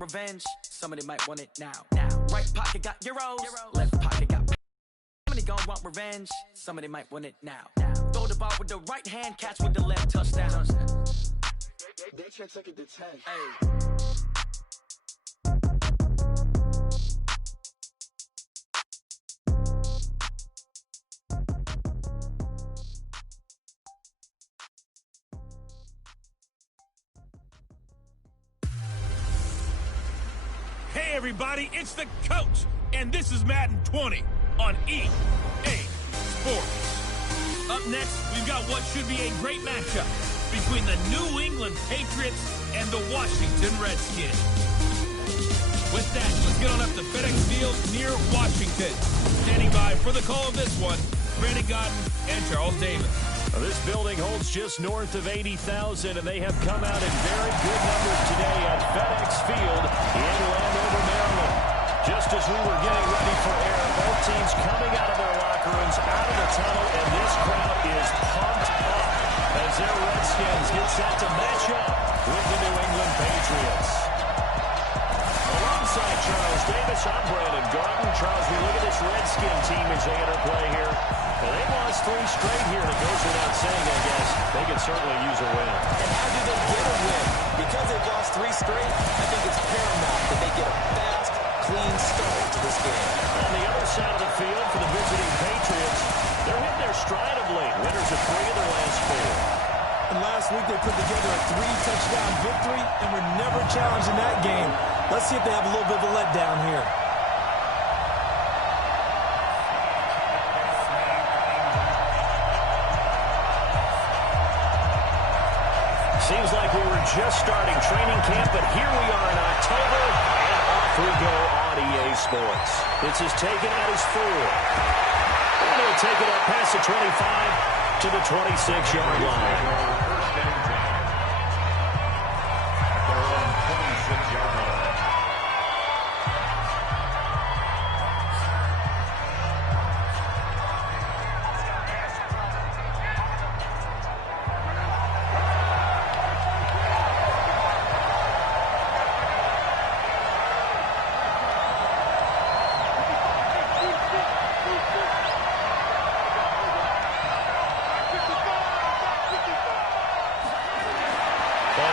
revenge. Somebody might want it now. Right pocket got euros, left pocket got. Somebody gon' want revenge. Somebody might want it now. Throw the ball with the right hand, catch with the left, touchdown. They should take it to 10. Hey. Hey everybody, it's the coach, and this is Madden20 on EA Sports. Up next, we've got what should be a great matchup between the New England Patriots and the Washington Redskins. With that, let's get on up to FedEx Field near Washington. Standing by for the call of this one, Brandon Godden and Charles Davis. Well, this building holds just north of 80,000, and they have come out in very good numbers today at FedEx Field in Landover, Maryland. Just as we were getting ready for air, both teams coming out of their locker rooms, out of the tunnel, and this crowd is pumped up as their Redskins get set to match up with the New England Patriots. Alongside Charles Davis, I'm Brandon Godden. Charles, we look at this Redskin team as they enter play here. Well, they lost 3 straight here, and it goes without saying, I guess. They could certainly use a win. And how do they get a win? Because they've lost 3 straight, I think it's paramount that they get a fast, clean start to this game. On the other side of the field for the visiting Patriots, they're hitting their stride of late. Winners of 3 of their last 4. And last week they put together a 3-touchdown victory and were never challenged in that game. Let's see if they have a little bit of a letdown here. Seems like we were just starting training camp, but here we are in October, and off we go on EA Sports. This is taken at his 4. And he'll take it up past the 25 to the 26-yard line.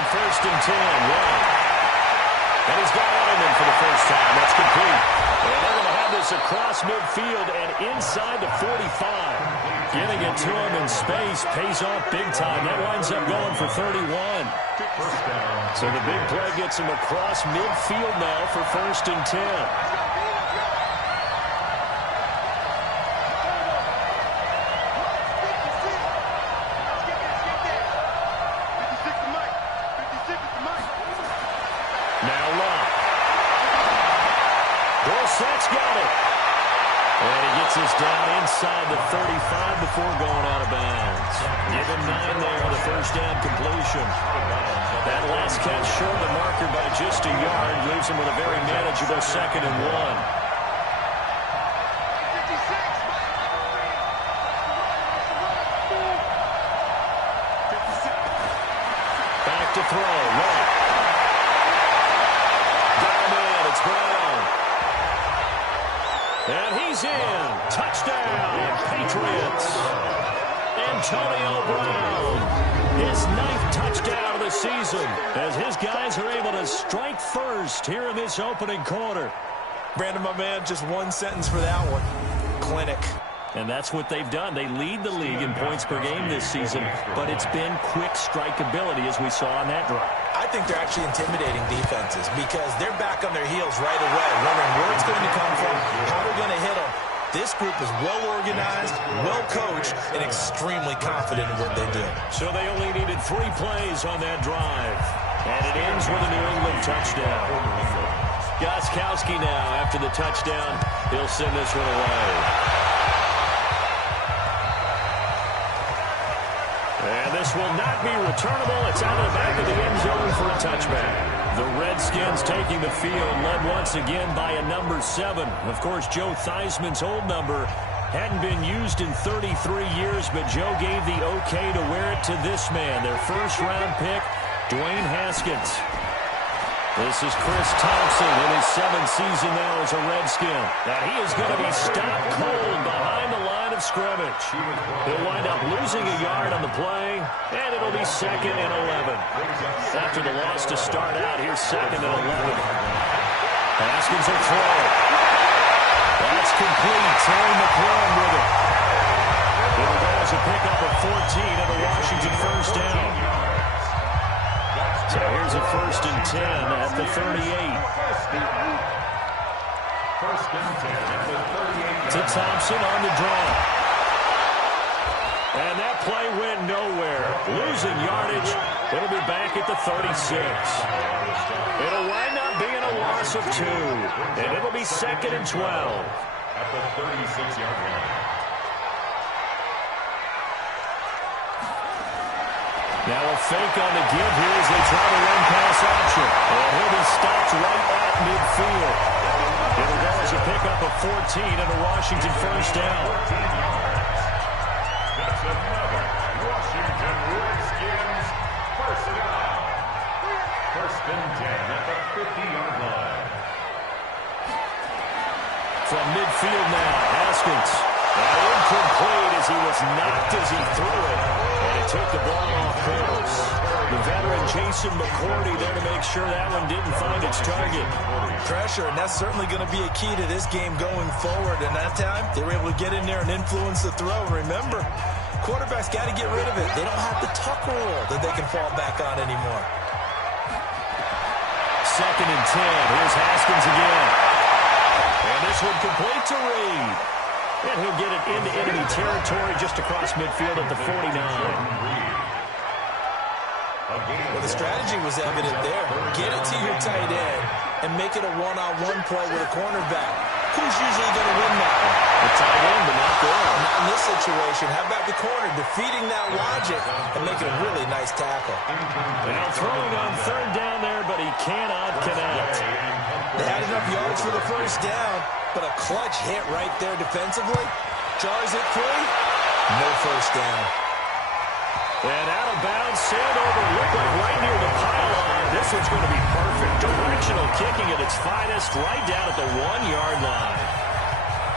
First and 10, yeah. And he's got Edelman for the first time. That's complete. And they're going to have this across midfield and inside the 45. Getting it to him in space pays off big time. That winds up going for 31. So the big play gets him across midfield now for first and 10. That's got it. And he gets us down inside the 35 before going out of bounds. Give him 9 there on the first down completion. That last catch short the marker by just a yard leaves him with a very manageable 2nd and 1. Back to throw. Right. Got him in. It's Brown. And he's in. Touchdown, Patriots. Antonio Brown. His 9th touchdown of the season as his guys are able to strike first here in this opening quarter. Brandon, my man, just one sentence for that one. Clinic. And that's what they've done. They lead the league in points per game this season, but it's been quick strikeability as we saw on that drive. I think they're actually intimidating defenses because they're back on their heels right away, wondering where it's going to come from, how they're going to hit them. This group is well organized, well coached, and extremely confident in what they do. So they only needed 3 plays on that drive. And it ends with a New England touchdown. Gostkowski now, after the touchdown, he'll send this one away. And this will not be returnable. It's out of the back of the end zone for a touchback. The Redskins taking the field, led once again by a number 7. Of course, Joe Theismann's old number hadn't been used in 33 years, but Joe gave the okay to wear it to this man, their first-round pick, Dwayne Haskins. This is Chris Thompson in his 7th season now as a Redskin. And he is going to be stopped cold behind the line of scrimmage. He'll wind up losing a yard on the play, and it'll be 2nd and 11. After the loss to start out, here's 2nd and 11. Haskins will throw. That's complete. Terry McLaurin with it. It'll go as a pickup of 14 at the Washington first down. So here's a 1st and 10 at the 38. To Thompson on the draw. And that play went nowhere. Losing yardage. It'll be back at the 36. It'll wind up being a loss of 2. And it'll be 2nd and 12. At the 36-yard line. Now a fake on the give here as they try to run pass option. And he'll be stopped right at midfield. It'll go as a pickup of 14 and a Washington first down. That's another Washington Redskins first down. 1st and 10 at the 50-yard line. From midfield now, Haskins. Incomplete as he was knocked as he threw it. And he took the ball off course. The veteran Jason McCourty there to make sure that one didn't find its target. Pressure, and that's certainly going to be a key to this game going forward. And that time, they were able to get in there and influence the throw. Remember, quarterbacks got to get rid of it. They don't have the tuck rule that they can fall back on anymore. 2nd and 10. Here's Haskins again. And this one complete to Reed. And he'll get it into enemy territory just across midfield at the 49. Well, the strategy was evident there. Get it to your tight end and make it a one-on-one play with a cornerback. Who's usually going to win that one? The tight end, but not there. Not in this situation. How about the corner defeating that logic and making a really nice tackle? Now throwing on 3rd down there, but he cannot connect. They had enough yards for the first down, but a clutch hit right there defensively. Jars it free. No first down. And out of bounds, sailed over, looked like right near the pylon. This one's going to be perfect. Directional kicking at its finest, right down at the 1-yard line.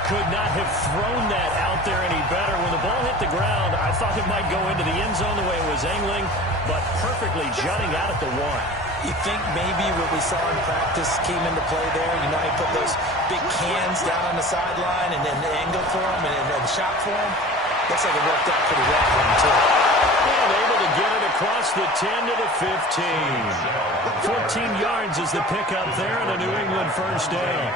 Could not have thrown that out there any better. When the ball hit the ground, I thought it might go into the end zone the way it was angling, but perfectly jutting out at the 1. You think maybe what we saw in practice came into play there? You know, he put those big cans down on the sideline and then angled for him and shot for him. Looks like it worked out pretty well for him, too. And able to get it across the 10 to the 15. 14 yards is the pickup there and a New England first down.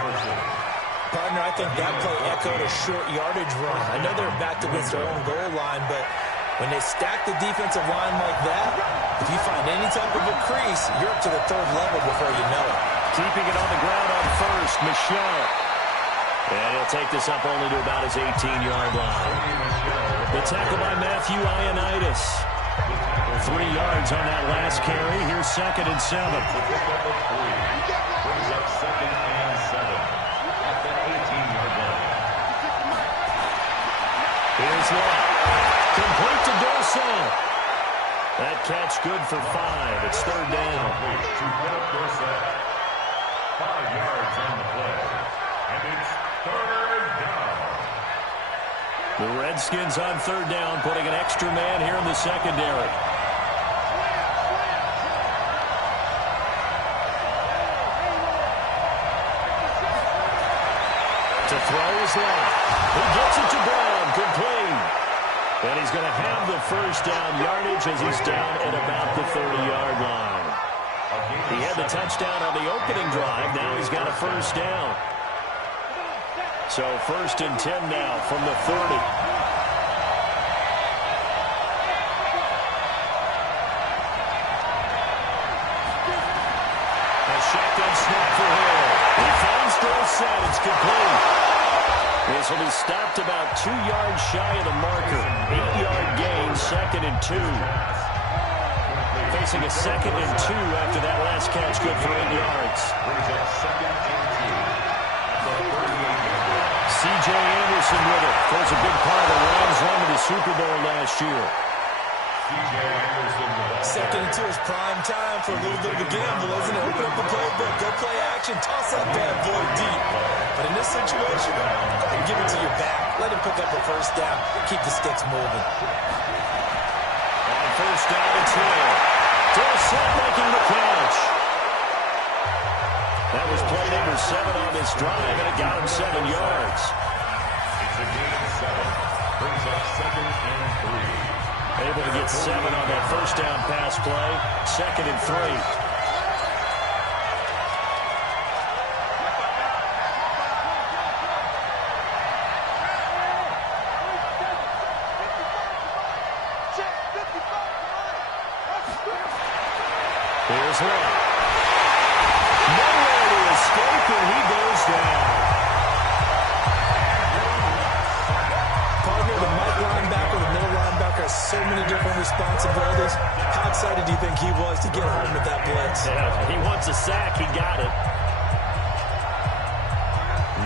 Partner, I think that play echoed a short yardage run. I know they're backed against their own goal line, but when they stack the defensive line like that, if you find any type of a crease, you're up to the 3rd level before you know it. Keeping it on the ground on 1st, Michelle. And he'll take this up only to about his 18-yard line. The tackle by Matthew Ioannidis. 3 yards on that last carry. Here's 2nd and 7. Brings up 2nd and 7 at the 18-yard line. Here's Lott. Complete to Dorsett. That catch good for 5. It's 3rd down. 5 yards on the play. And it's 3rd down. The Redskins on 3rd down, putting an extra man here in the secondary. To throw is Lott. He gets it to Brown, complete. And he's going to have the first down yardage as he's down at about the 30-yard line. He had the touchdown on the opening drive. Now he's got a first down. So 1st and 10 now from the 30. A shotgun snap for Hill. He finds Dorsett. It's complete. This will be stopped about 2 yards shy of the marker. 8-yard gain, 2nd and 2. Facing a 2nd and 2 after that last catch, good for 8 yards. C.J. Anderson with it. Throws a big part of the Rams' run to the Super Bowl last year. 2nd and 2 is prime time for a little bit of a gamble, isn't it? Open up the playbook. protection. Toss that bad boy deep. But in this situation, go ahead and give it to your back. Let him pick up a first down. Keep the sticks moving. On first down, it's Hill. Dorsett making the catch. That was play number 7 on this drive, and it got him 7 yards. It's a gain of 7. Brings up 2nd and 3. Able to get 7 on that first down pass play. 2nd and 3. Here's Hill. Nowhere to escape, and he goes down. Partner, the Mike linebacker, the middle linebacker has so many different responsibilities. How excited do you think he was to get home with that blitz? Yeah, he wants a sack. He got it.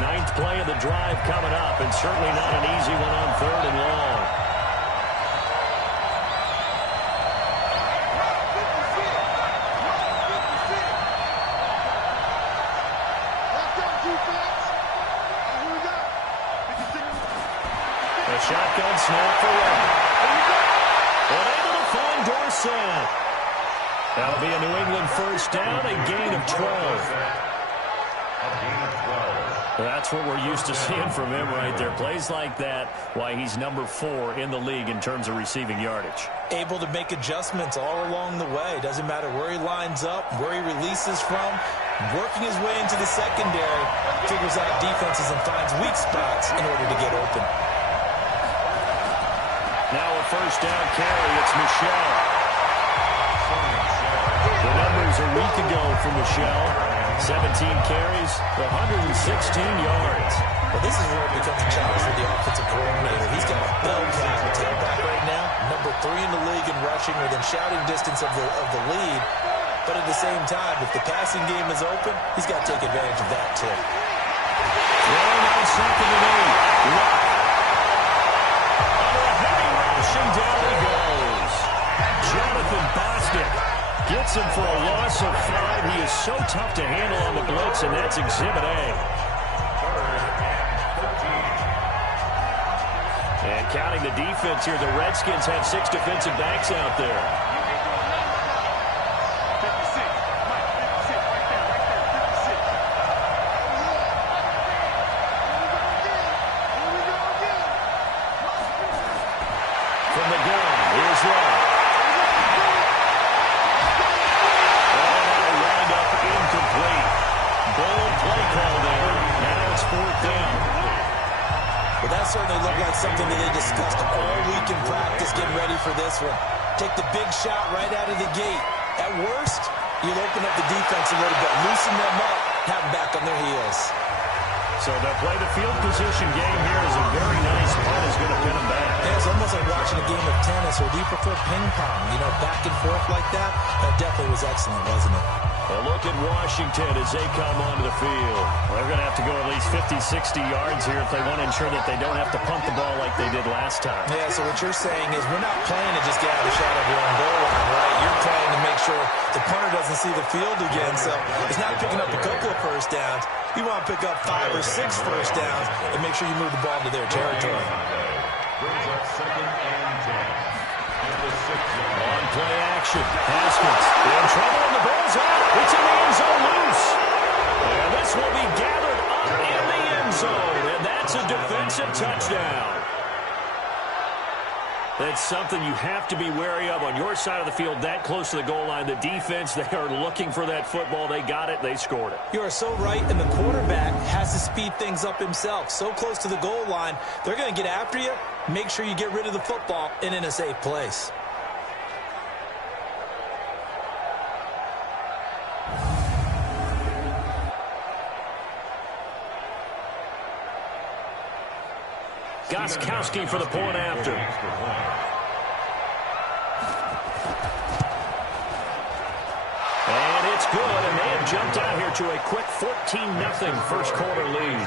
9th play of the drive coming up, and certainly not an easy one on 3rd and long. A shotgun snap for Ray. Unable to find Dorsett. That'll be a New England first down, a gain of 12. That's what we're used to seeing from him right there. Plays like that, why he's number 4 in the league in terms of receiving yardage. Able to make adjustments all along the way. Doesn't matter where he lines up, where he releases from. Working his way into the secondary, figures out defenses and finds weak spots in order to get open. Now a first down carry, it's Michel. The numbers a week ago for Michel, 17 carries, 116 yards. Well, this is where it becomes a challenge for the offensive coordinator. He's got a bell-cow tailback right now, number 3 in the league in rushing within shouting distance of the lead. But at the same time, if the passing game is open, he's got to take advantage of that too. Throwing on 2nd and 8. Lock. Under a heavy rush, and down he goes. Jonathan Bostic gets him for a loss of 5. He is so tough to handle on the blitz, and that's Exhibit A. And counting the defense here, the Redskins have 6 defensive backs out there. From the gun, here's Love. Lined up incomplete. Bold play call there. Now it's 4th down. Well, that certainly looked like something that they discussed all week in practice, getting ready for this one. Take the big shot right out of the gate. At worst, you'll open up the defense a little bit, loosen them up, have them back on their heels. So they'll play the field position game here as a very nice punt is going to pin them back. Yeah, it's almost like watching a game of tennis, or do you prefer ping pong? You know, back and forth like that? That definitely was excellent, wasn't it? A look at Washington as they come onto the field. Well, they're going to have to go at least 50, 60 yards here if they want to ensure that they don't have to punt the ball like they did last time. Yeah, so what you're saying is we're not playing to just get out of the shot of your own goal line, right? You're playing to make sure the punter doesn't see the field again, so it's not picking up a couple of first downs. You want to pick up 5 or 6 first downs and make sure you move the ball into their territory. Brings up 2nd and 10. At the 6-yard. On play action, Haskins in trouble, and the ball's out. It's in the end zone loose. And this will be gathered up in the end zone, and that's a defensive touchdown. That's something you have to be wary of on your side of the field, that close to the goal line. The defense, they are looking for that football. They got it. They scored it. You are so right, and the quarterback has to speed things up himself. So close to the goal line, they're going to get after you. Make sure you get rid of the football and in a safe place. Gostkowski for the point after. And it's good, and they have jumped out here to a quick 14-0 first quarter lead.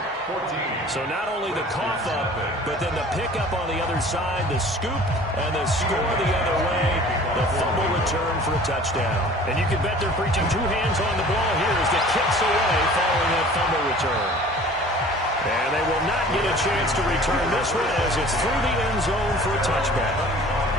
So not only the cough up, but then the pickup on the other side, the scoop, and the score the other way, the fumble return for a touchdown. And you can bet they're preaching 2 hands on the ball here as the kicks away fall a chance to return this one as it's through the end zone for a touchback.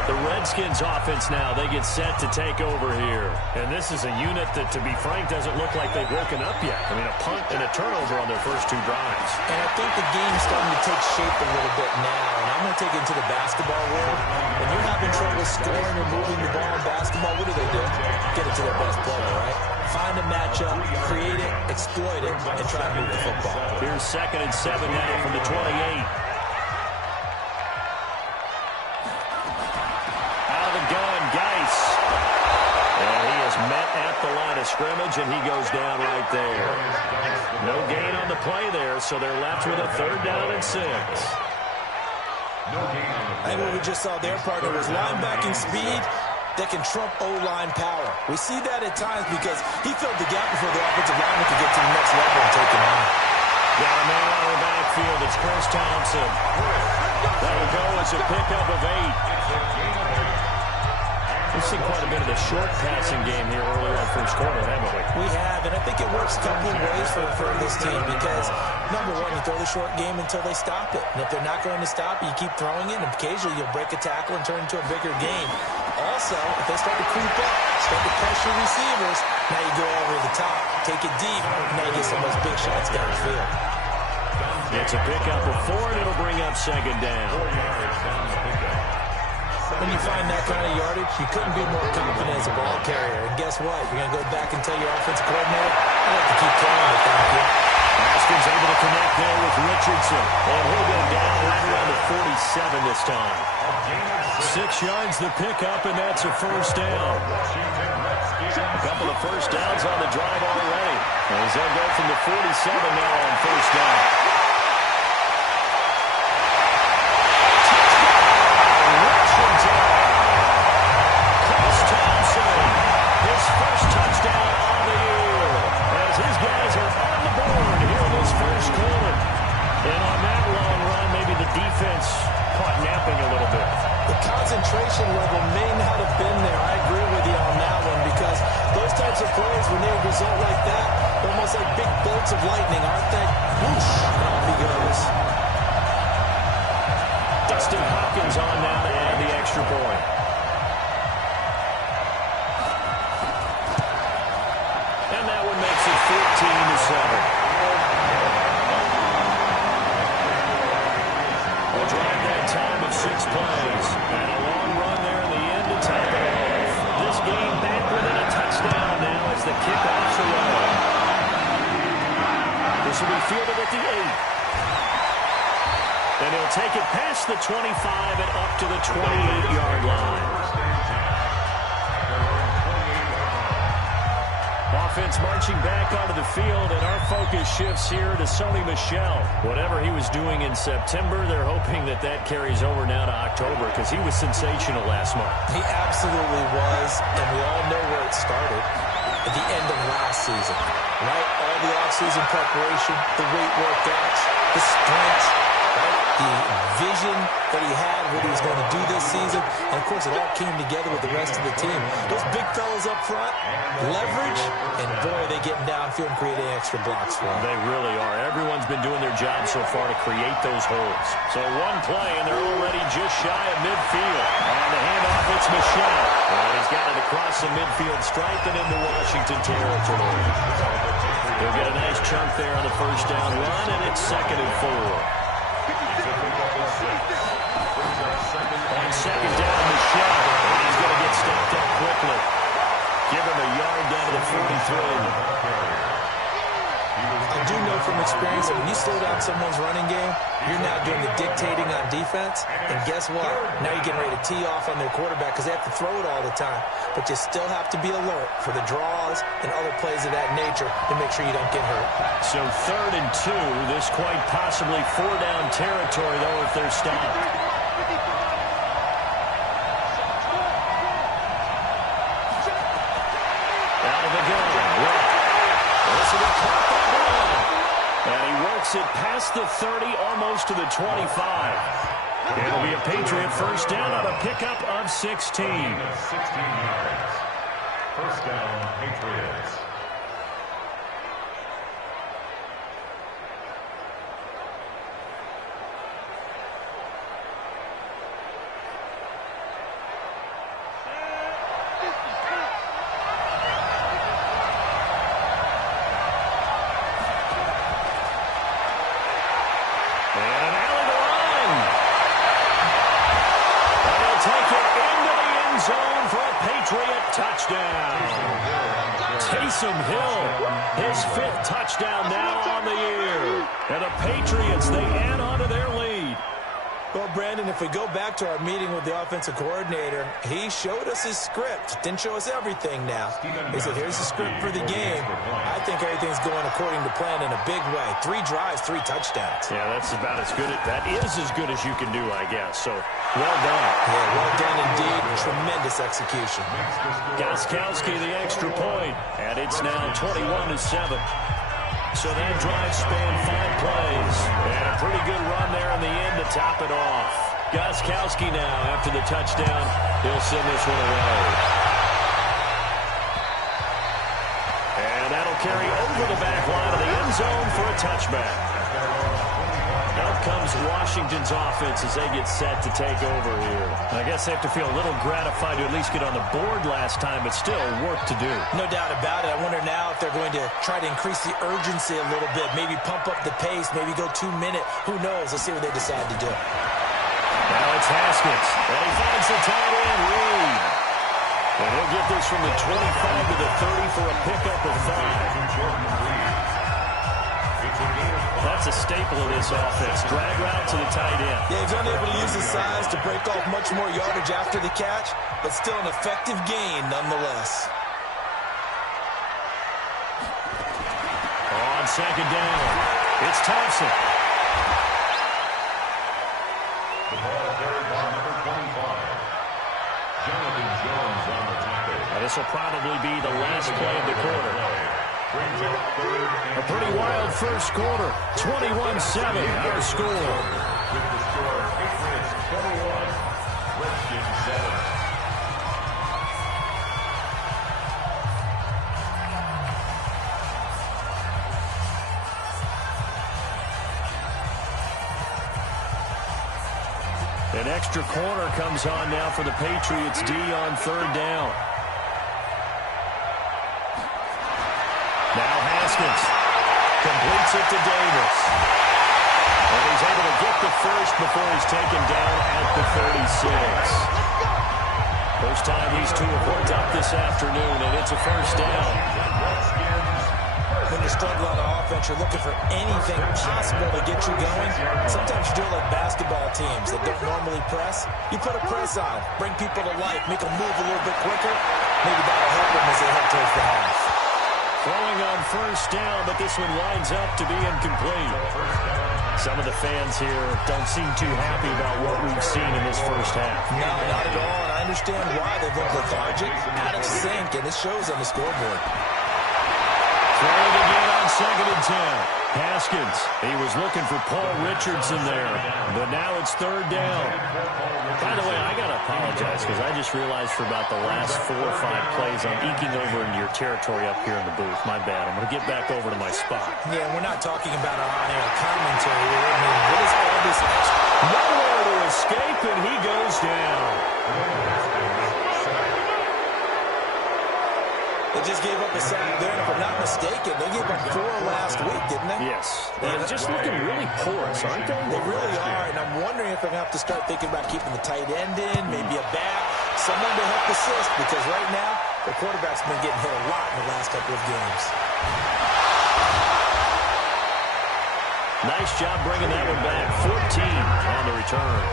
The Redskins offense now, they get set to take over here. And this is a unit that, to be frank, doesn't look like they've woken up yet. I mean, a punt and a turnover on their first 2 drives. And I think the game's starting to take shape a little bit now. And I'm going to take it into the basketball world. When you're having trouble scoring or moving the ball in basketball, what do? Get it to their best player, right? Find a matchup, create it, exploit it, and try to move the football. Here's 2nd and 7 now from the 28. Met at the line of scrimmage, and he goes down right there. No gain on the play there, so they're left with a 3rd down and 6. I think what we just saw their partner was linebacking speed that can trump O-line power. We see that at times because he filled the gap before the offensive lineman could get to the next level and take him on. Got a man on the backfield. It's Chris Thompson. That'll go as a pickup of 8. We've seen quite a bit of the short passing game here earlier in first quarter, haven't we? We have, and I think it works a couple of ways for this team because, number one, you throw the short game until they stop it. And if they're not going to stop it, you keep throwing it, and occasionally you'll break a tackle and turn it into a bigger game. Also, if they start to creep up, start to pressure receivers, now you go over the top, take it deep, now you get some of those big shots downfield. It's a pickup of 4, and it'll bring up 2nd down. When you find that kind of yardage, you couldn't be more confident as a ball carrier. And guess what? You're going to go back and tell your offensive coordinator, I like to keep carrying it, thank you. Haskins able to connect there with Richardson. And he'll go down right around the 47 this time. 6 yards the pickup, and that's a 1st down. A couple of 1st downs on the drive already. As they'll go from the 47 now on 1st down. His first touchdown on the year as his guys are on the board here in this first quarter. And on that long run, maybe the defense caught napping a little bit. The concentration level may not have been there. I agree with you on that one because those types of plays, when they result like that, almost like big bolts of lightning, aren't they? Whoosh, and off he goes. Dustin Hopkins on now to add the extra point. And that one makes it 14-7. We'll drive that time of 6 plays. And a long run there in the end to top it off. This game back within a touchdown now as the kickoff's away. This will be fielded at the 8. And he'll take it past the 25 and up to the 28-yard line. Offense marching back onto the field, and our focus shifts here to Sony Michel. Whatever he was doing in September, they're hoping that that carries over now to October because he was sensational last month. He absolutely was, and we all know where it started. At the end of last season, right? All the offseason preparation, the weight workouts, the sprints, right? The vision that he had, what he was going to do this season. And, of course, it all came together with the rest of the team. Those big fellas up front, leverage, and, boy, they getting downfield and creating extra blocks for them. They really are. Everyone's been doing their job so far to create those holes. So one play, and they're already just shy of midfield. On the handoff, it's Michel. And he's got it across the midfield stripe and into Washington territory. He'll get a nice chunk there on the first down run, and it's 2nd and 4. On 2nd down, Michel. He's going to get stopped up quickly. Give him a yard down to the 43. I do know from experience that when you slow down someone's running game, you're now doing the dictating on defense. And guess what? Now you're getting ready to tee off on their quarterback because they have to throw it all the time. But you still have to be alert for the draws and other plays of that nature to make sure you don't get hurt. So 3rd and 2. This quite possibly 4-down territory, though, if they're stopped. Out of the gun. This will be caught by Brown. And he works it past the 30, almost to the 25. It'll be a Patriot first down on a pickup of 16. 16 yards. First down, Patriots. Taysom Hill, his 5th touchdown now on the year. And the Patriots, they add on to their lead. Well, Brandon, if we go back to our meeting with the offensive coordinator, he showed us his script. Didn't show us everything now. He said, here's the script for the game. I think everything's going according to plan in a big way. 3 drives, 3 touchdowns. Yeah, that's about as good. That is as good as you can do, I guess. So, well done. Yeah, well done indeed. Tremendous execution. Gostkowski, the extra point. And it's now 21-7. So that drive spanned 5 plays. And a pretty good run there in the end to top it off. Gostkowski now, after the touchdown, he'll send this one away. And that'll carry over the back line of the end zone for a touchback. Out comes Washington's offense as they get set to take over here. I guess they have to feel a little gratified to at least get on the board last time, but still work to do. No doubt about it. I wonder now if they're going to try to increase the urgency a little bit, maybe pump up the pace, maybe go 2-minute. Who knows? Let's see what they decide to do. Now it's Haskins, and he finds the tight end, Reed. And he'll get this from the 25 to the 30 for a pickup of 5. That's a staple of this offense. Drag route to the tight end. Yeah, he's unable to use his size to break off much more yardage after the catch, but still an effective gain nonetheless. On second down, it's Thompson. The ball carried by number 25. Jonathan Jones on the tackle. Now this will probably be the last play of the quarter. A pretty wild first quarter. 21-7, our score. With the score, Patriots 21, Redskins 7. An extra corner comes on now for the Patriots D on 3rd down. Now Haskins completes it to Davis. And he's able to get the first before he's taken down at the 36. First time these two have worked up this afternoon, and it's a first down. When you struggle on offense, you're looking for anything possible to get you going. Sometimes you do it like basketball teams that don't normally press. You put a press on, bring people to life, make them move a little bit quicker. Maybe that'll help them as they head towards the half. Throwing on first down, but this one lines up to be incomplete. Some of the fans here don't seem too happy about what we've seen in this first half. No, not at all, and I understand why. They look lethargic, out of sync, and it shows on the scoreboard. Throwing again on 2nd and 10. Haskins, he was looking for Paul Richardson there, but now it's 3rd down. By the way, I got to apologize because I just realized for about the last 4 or 5 plays I'm eking over into your territory up here in the booth. My bad. I'm going to get back over to my spot. Yeah, we're not talking about our on-air commentary here. I mean, what is all this extra? Nowhere to escape, and he goes down. They just gave up a sack there, and if I'm not mistaken, they gave up 4 last week, didn't they? Yes. They're just looking really porous, aren't they? They really are, and I'm wondering if they're going to have to start thinking about keeping the tight end in, maybe a back, someone to help assist, because right now, the quarterback's been getting hit a lot in the last couple of games. Nice job bringing that one back. 14 on the return.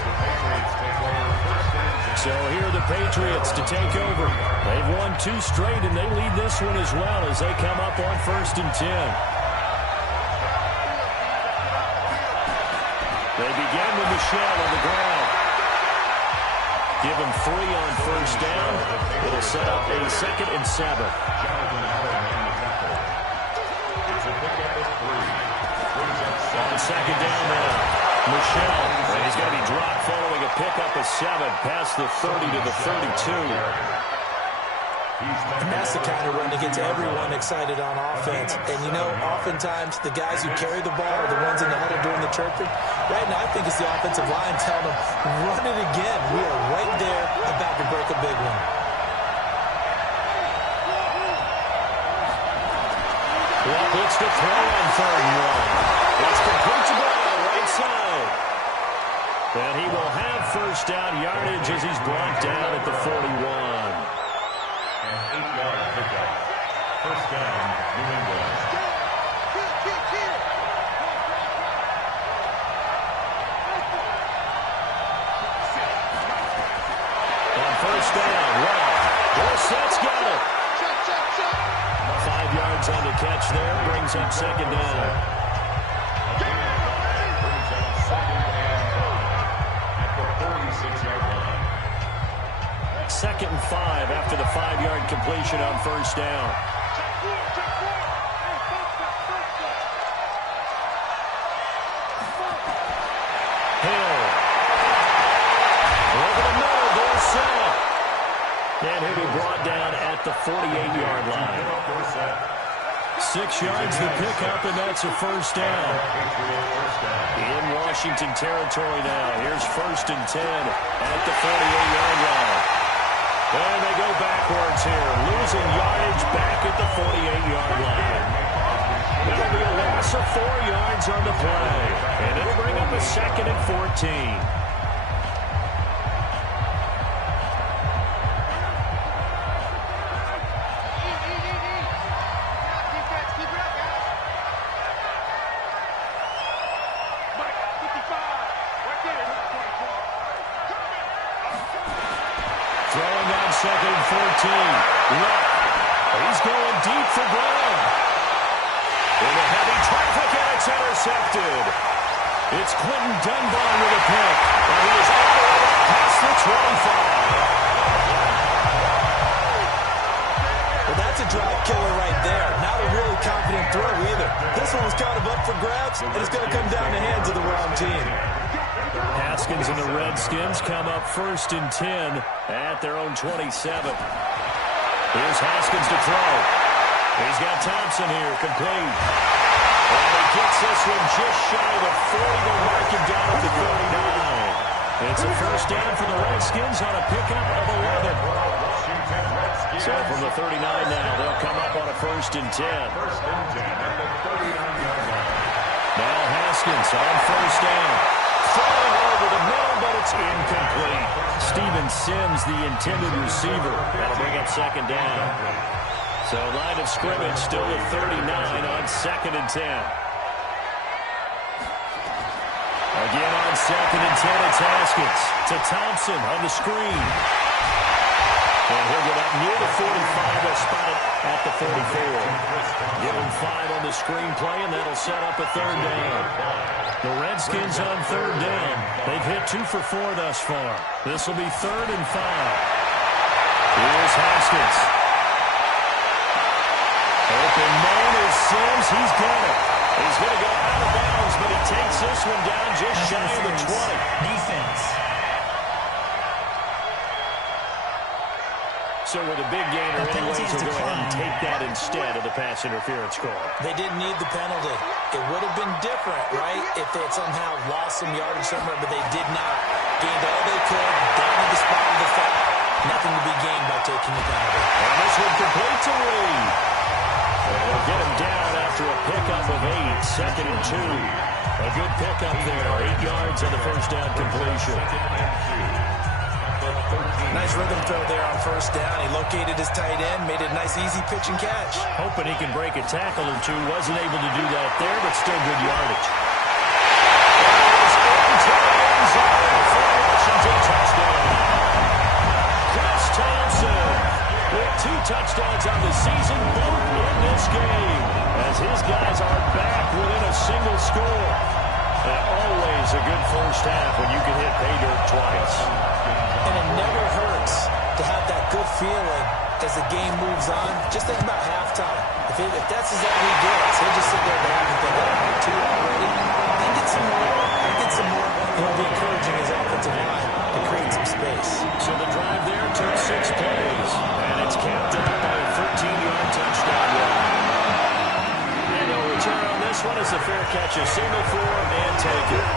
So here are the Patriots to take over. They've won 2 straight, and they lead this one as well as they come up on 1st and 10. They begin with Michelle on the ground. Give him 3 on first down. It'll set up a 2nd and 7. On 2nd down now. Michelle, and he's going to be dropped following a pickup of 7 past the 30 to the 32. And that's the kind of run that gets everyone excited on offense. And, you know, oftentimes the guys who carry the ball are the ones in the huddle doing the chirping. Right now, I think it's the offensive line telling them, run it again. We are right there about to break a big one. Luck looks to throw on 3rd and 1. It's complete to Brown, right side. And he will have first down yardage as he's brought down at the 41. An 8-yard pickup. First down, New England. On first down, left. Dorsett's got it. 5 yards on the catch there, brings up second down. Brings up second and 5 at the 46-yard line. 2nd and 5 after the 5-yard completion on first down. Hill. Over the middle, Dorsett. And he'll be brought down at the 48-yard line. 6 yards the pickup, and that's a first down. In Washington territory now. Here's 1st and 10 at the 48-yard line. And they go backwards here, losing yardage back at the 48-yard line. That'll be a loss of 4 yards on the play, and it'll bring up a 2nd and 14. Throwing on 2nd and 14. Left. He's going deep for Brown. In the heavy traffic, and it's intercepted. It's Quinton Dunbar with a pick. And he is all the way up past the 25. Well, that's a drive killer right there. Not a really confident throw either. This one was kind of up for grabs, and it's going to come down the hands of the wrong team. Haskins and the Redskins come up 1st and 10 at their own 27. Here's Haskins to throw. He's got Thompson here, complete. And he gets this one just shy of the 40 to mark him down at the 39. It's a first down for the Redskins on a pickup of 11. So from the 39 now, they'll come up on a 1st and 10. First and 10 at the 39-yard line. Now Haskins on first down. Throwing over the middle, but it's incomplete. Steven Sims, the intended receiver. That'll bring up 2nd down. So line of scrimmage still at 39 on 2nd and 10. Again on 2nd and 10, it's Haskins to Thompson on the screen. And he'll get up near the 45. They'll spot it at the 44. Give him 5 on the screenplay, and that'll set up a 3rd down. The Redskins on 3rd down. They've hit 2 for 4 thus far. This will be 3rd and 5. Here's Haskins. Open man is Sims. He's got it. He's going to go out of bounds, but he takes this one down just shy of the 20. Defense. So with a big gainer anyways, he'll go ahead and take that instead of the pass interference call. They didn't need the penalty. It would have been different, right, if they had somehow lost some yardage somewhere, but they did not. Gained all they could, down to the spot of the foul. Nothing to be gained by taking the penalty. And this one complete to Reed. They'll get him down after a pickup of 8, 2nd and 2. A good pickup there, 8 yards on the first down completion. Nice rhythm throw there on first down. He located his tight end, made it a nice, easy pitch and catch. Hoping he can break a tackle or two. Wasn't able to do that there, but still good yardage. Washington touchdown. Chris Thompson with 2 touchdowns on the season, both in this game, as his guys are back within a single score. And always a good first half when you can hit pay dirt twice. And it never hurts to have that good feeling as the game moves on. Just think about halftime. If that's as all he gets, he'll just sit there back and think, I got 2 already. Then get some more. Then get some more. And he'll be encouraging his offensive line to create some space. So the drive there took 6 plays. And it's capped up by a 13-yard touchdown run. And a return on this one is a fair catch. A single for him and take it.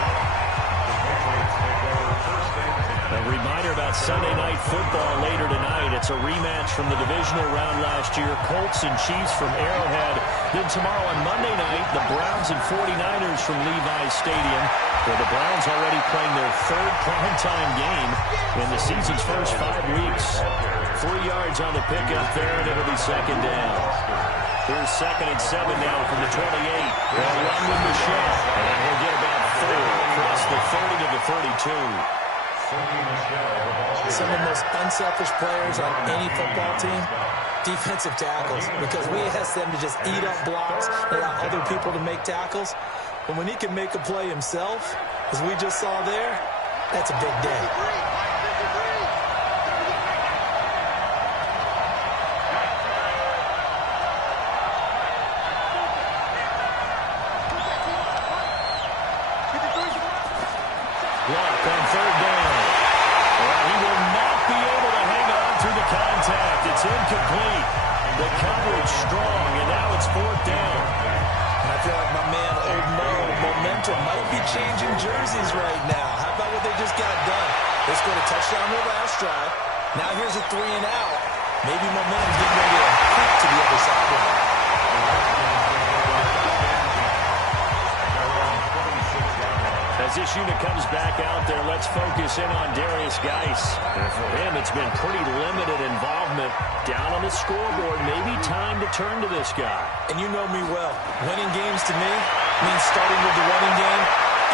A reminder about Sunday Night Football later tonight. It's a rematch from the divisional round last year. Colts and Chiefs from Arrowhead. Then tomorrow on Monday night, the Browns and 49ers from Levi's Stadium, where the Browns already playing their 3rd primetime game in the season's first 5 weeks. 3 yards on the pickup there, and it'll be 2nd down. Here's 2nd and 7 now from the 28. They'll run with Michelle, and he'll get about 4 across the 30 to the 32. Some of the most unselfish players on any football team, defensive tackles, because we ask them to just eat up blocks and allow other people to make tackles. But when he can make a play himself, as we just saw there, that's a big day. Block on 3rd down. Well, he will not be able to hang on through the contact. It's incomplete. The coverage strong, and now it's 4th down. And I feel like my man, Old Mo, momentum might be changing jerseys right now. How about what they just got done? They scored a touchdown their last drive. Now here's a 3 and out. Maybe momentum's getting ready to creep to the other sideline. As this unit comes back out there, let's focus in on Darius Geis. And for him, it's been pretty limited involvement down on the scoreboard. Maybe time to turn to this guy. And you know me well. Winning games to me means starting with the running game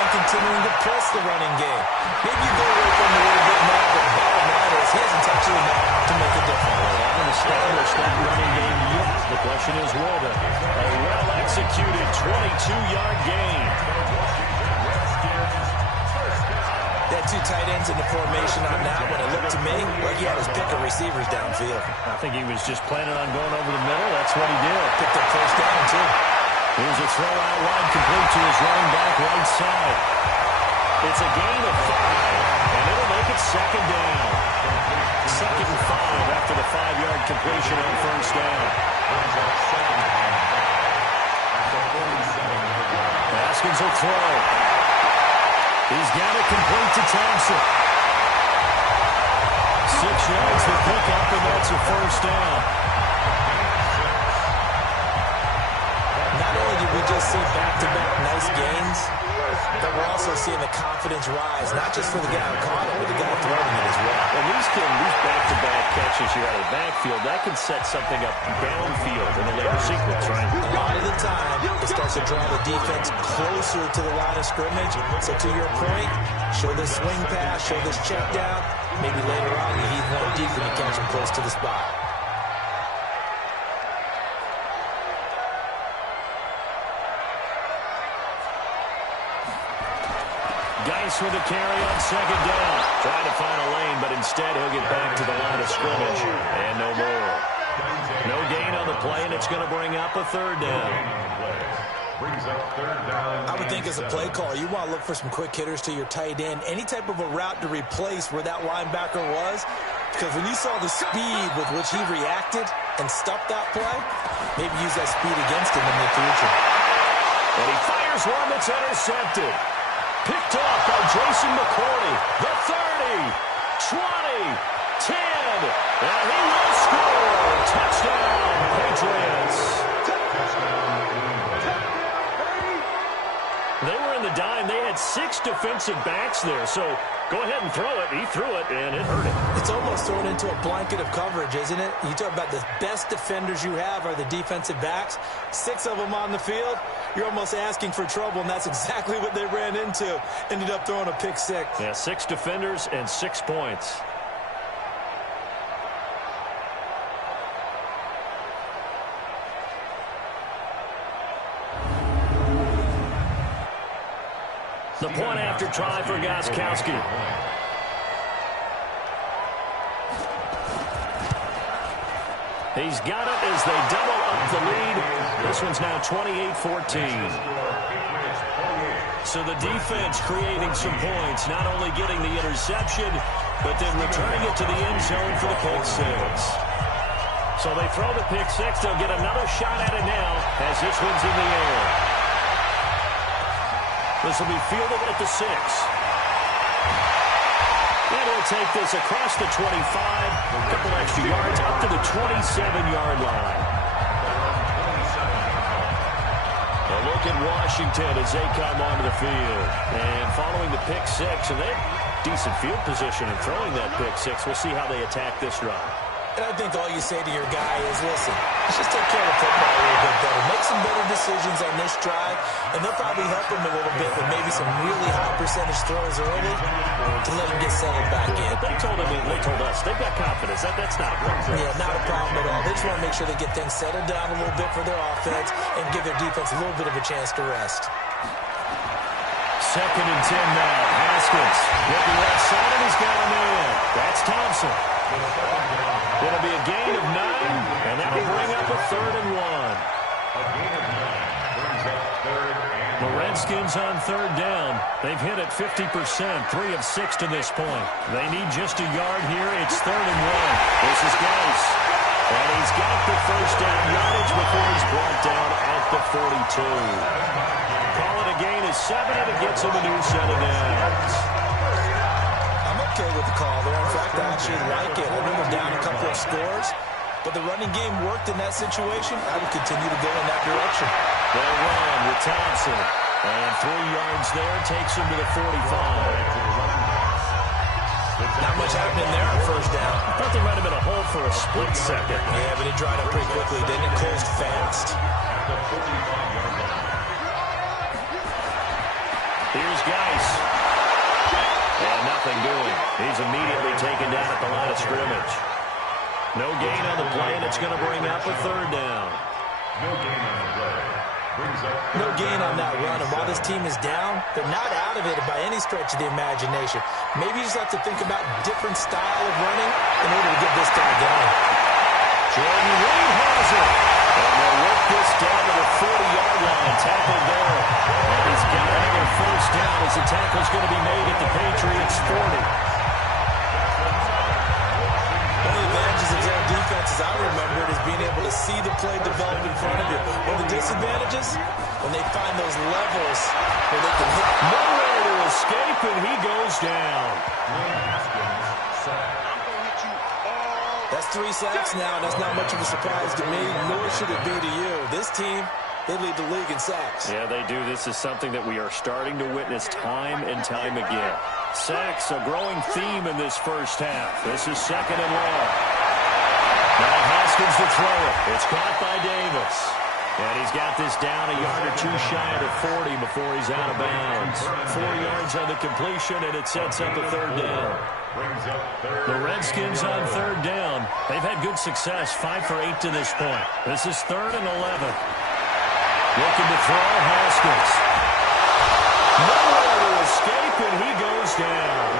and continuing to press the running game. Maybe you go away from a little bit more, but the bottom line is he hasn't touched it enough to make a difference. They haven't established that running game yet. The question is, will they? A well-executed 22-yard gain. They had 2 tight ends in the formation on that one. It looked to me like he had his pick of receivers downfield. I think he was just planning on going over the middle. That's what he did. Picked up 1st down, too. Here's a throw out wide, complete to his running back right side. It's a gain of 5, and it'll make it 2nd down. 2nd and 5 after the 5-yard completion on 1st down. Haskins will throw. He's got it complete to Thompson. 6 yards to pick up, and that's a 1st down. Not only did we just see back-to-back nice gains, but we're also seeing the confidence rise, not just for the guy who caught it, but the guy throwing it as well. And these back-to-back catches here out of the backfield, that can set something up downfield in the later sequence, right? A lot of the time, it starts to draw the defense closer to the line of scrimmage. So to your point, show this swing pass, show this check down. Maybe later on, you heave one deep and you catch him close to the spot. Geis with a carry on 2nd down. Trying to find a lane, but instead he'll get back to the line of scrimmage. And no more. No gain on the play, and it's going to bring up a 3rd down. I would think as a play caller, you want to look for some quick hitters to your tight end. Any type of a route to replace where that linebacker was. Because when you saw the speed with which he reacted and stuffed that play, maybe use that speed against him in the future. And he fires one that's intercepted. Picked off by Jason McCourty. The 30, 20, 10. And he will score. Touchdown, Patriots. They were in the dime. They had 6 defensive backs there. So go ahead and throw it. He threw it, and it hurt him. It's almost thrown into a blanket of coverage, isn't it? You talk about the best defenders you have are the defensive backs. 6 of them on the field. You're almost asking for trouble, and that's exactly what they ran into. Ended up throwing a pick 6. Yeah, 6 defenders and 6 points. The point after try for Gostkowski. He's got it as they double up the lead. This one's now 28-14. So the defense creating some points, not only getting the interception, but then returning it to the end zone for the pick 6. So they throw the pick 6. They'll get another shot at it now as this one's in the air. This will be fielded at the 6. And he'll take this across the 25, a couple extra yards, up to the 27-yard line. A look at Washington as they come onto the field. And following the pick 6, and they have decent field position in throwing that pick 6. We'll see how they attack this drive. And I think all you say to your guy is, listen, Let's just take care of the football a little bit better. Make some better decisions on this drive, and they'll probably help him a little bit with maybe some really high percentage throws early to let him get settled back in. They told us they've got confidence. That's not a problem. Yeah, not a problem at all. They just want to make sure they get things settled down a little bit for their offense and give their defense a little bit of a chance to rest. 2nd and 10 now. Haskins looking left side, and he's got a man. That's Thompson. It'll be a gain of 9, and that'll bring up a 3rd and 1. A gain of 9 brings up 3rd and 1. The Redskins on 3rd down. They've hit it 50%, 3 of 6 to this point. They need just a yard here. It's 3rd and 1. This is Geis. And he's got the first down yardage before he's brought down at the 42. Call it a gain of 7, and it gets him a new set of downs. I'm okay with the call there. In fact, I actually like it. I know we're down a couple of scores, but the running game worked in that situation. I would continue to go in that direction. They'll run with Thompson. And 3 yards there takes him to the 45. Not much happening there on first down. I thought there might have been a hole for a split second. Yeah, but it dried up pretty quickly, didn't it? Closed fast. Here's Geis. And nothing doing. He's immediately taken down at the line of scrimmage. No gain on the play, and it's going to bring up a 3rd down. No gain on the play. No gain on that run, and while this team is down, they're not out of it by any stretch of the imagination. Maybe you just have to think about different style of running in order to get this guy going. Jordan Reed has it. And they'll work this down to the 40-yard line. Tackled there. And he's got another first down as the tackle's going to be made at the Patriots 40. One of the advantages of zone defense, as I remember it, is being able to see the play develop in front of you. One of the disadvantages, when they find those levels where they can hit. Nowhere to escape, and he goes down. That's 3 sacks now. That's not much of a surprise to me, nor should it be to you. This team, they lead the league in sacks. Yeah, they do. This is something that we are starting to witness time and time again. Sacks, a growing theme in this first half. This is 2nd and long. Now Haskins to throw it. It's caught by Davis. And he's got this down a yard or 2 shy of the 40 before he's out of bounds. 4 yards on the completion, and it sets up a 3rd down. The Redskins on 3rd down. They've had good success, 5 for 8 to this point. This is 3rd and 11. Looking to throw, Haskins. Nowhere to escape, and he goes down.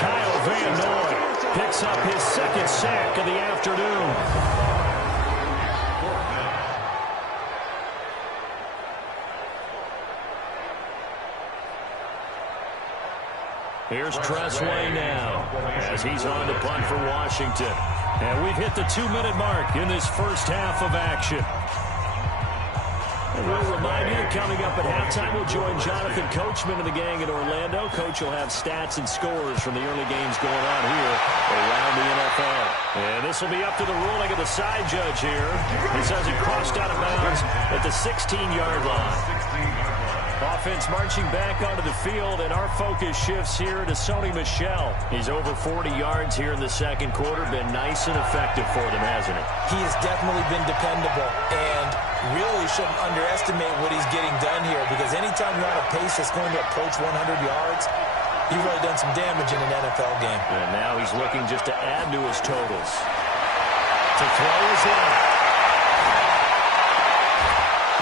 Kyle Van Noy picks up his 2nd sack of the afternoon. Here's Tressway now as he's on to punt for Washington. And we've hit the 2-minute mark in this first half of action. And we'll remind you that coming up at halftime, we'll join Jonathan Coachman and the gang in Orlando. Coach will have stats and scores from the early games going on here around the NFL. And this will be up to the ruling of the side judge here. He says it crossed out of bounds at the 16-yard line. Offense marching back onto the field, and our focus shifts here to Sony Michel. He's over 40 yards here in the second quarter. Been nice and effective for them, hasn't he? He has definitely been dependable, and really shouldn't underestimate what he's getting done here, because anytime you're on a pace that's going to approach 100 yards, you've really done some damage in an NFL game. And now he's looking just to add to his totals. To throw his line.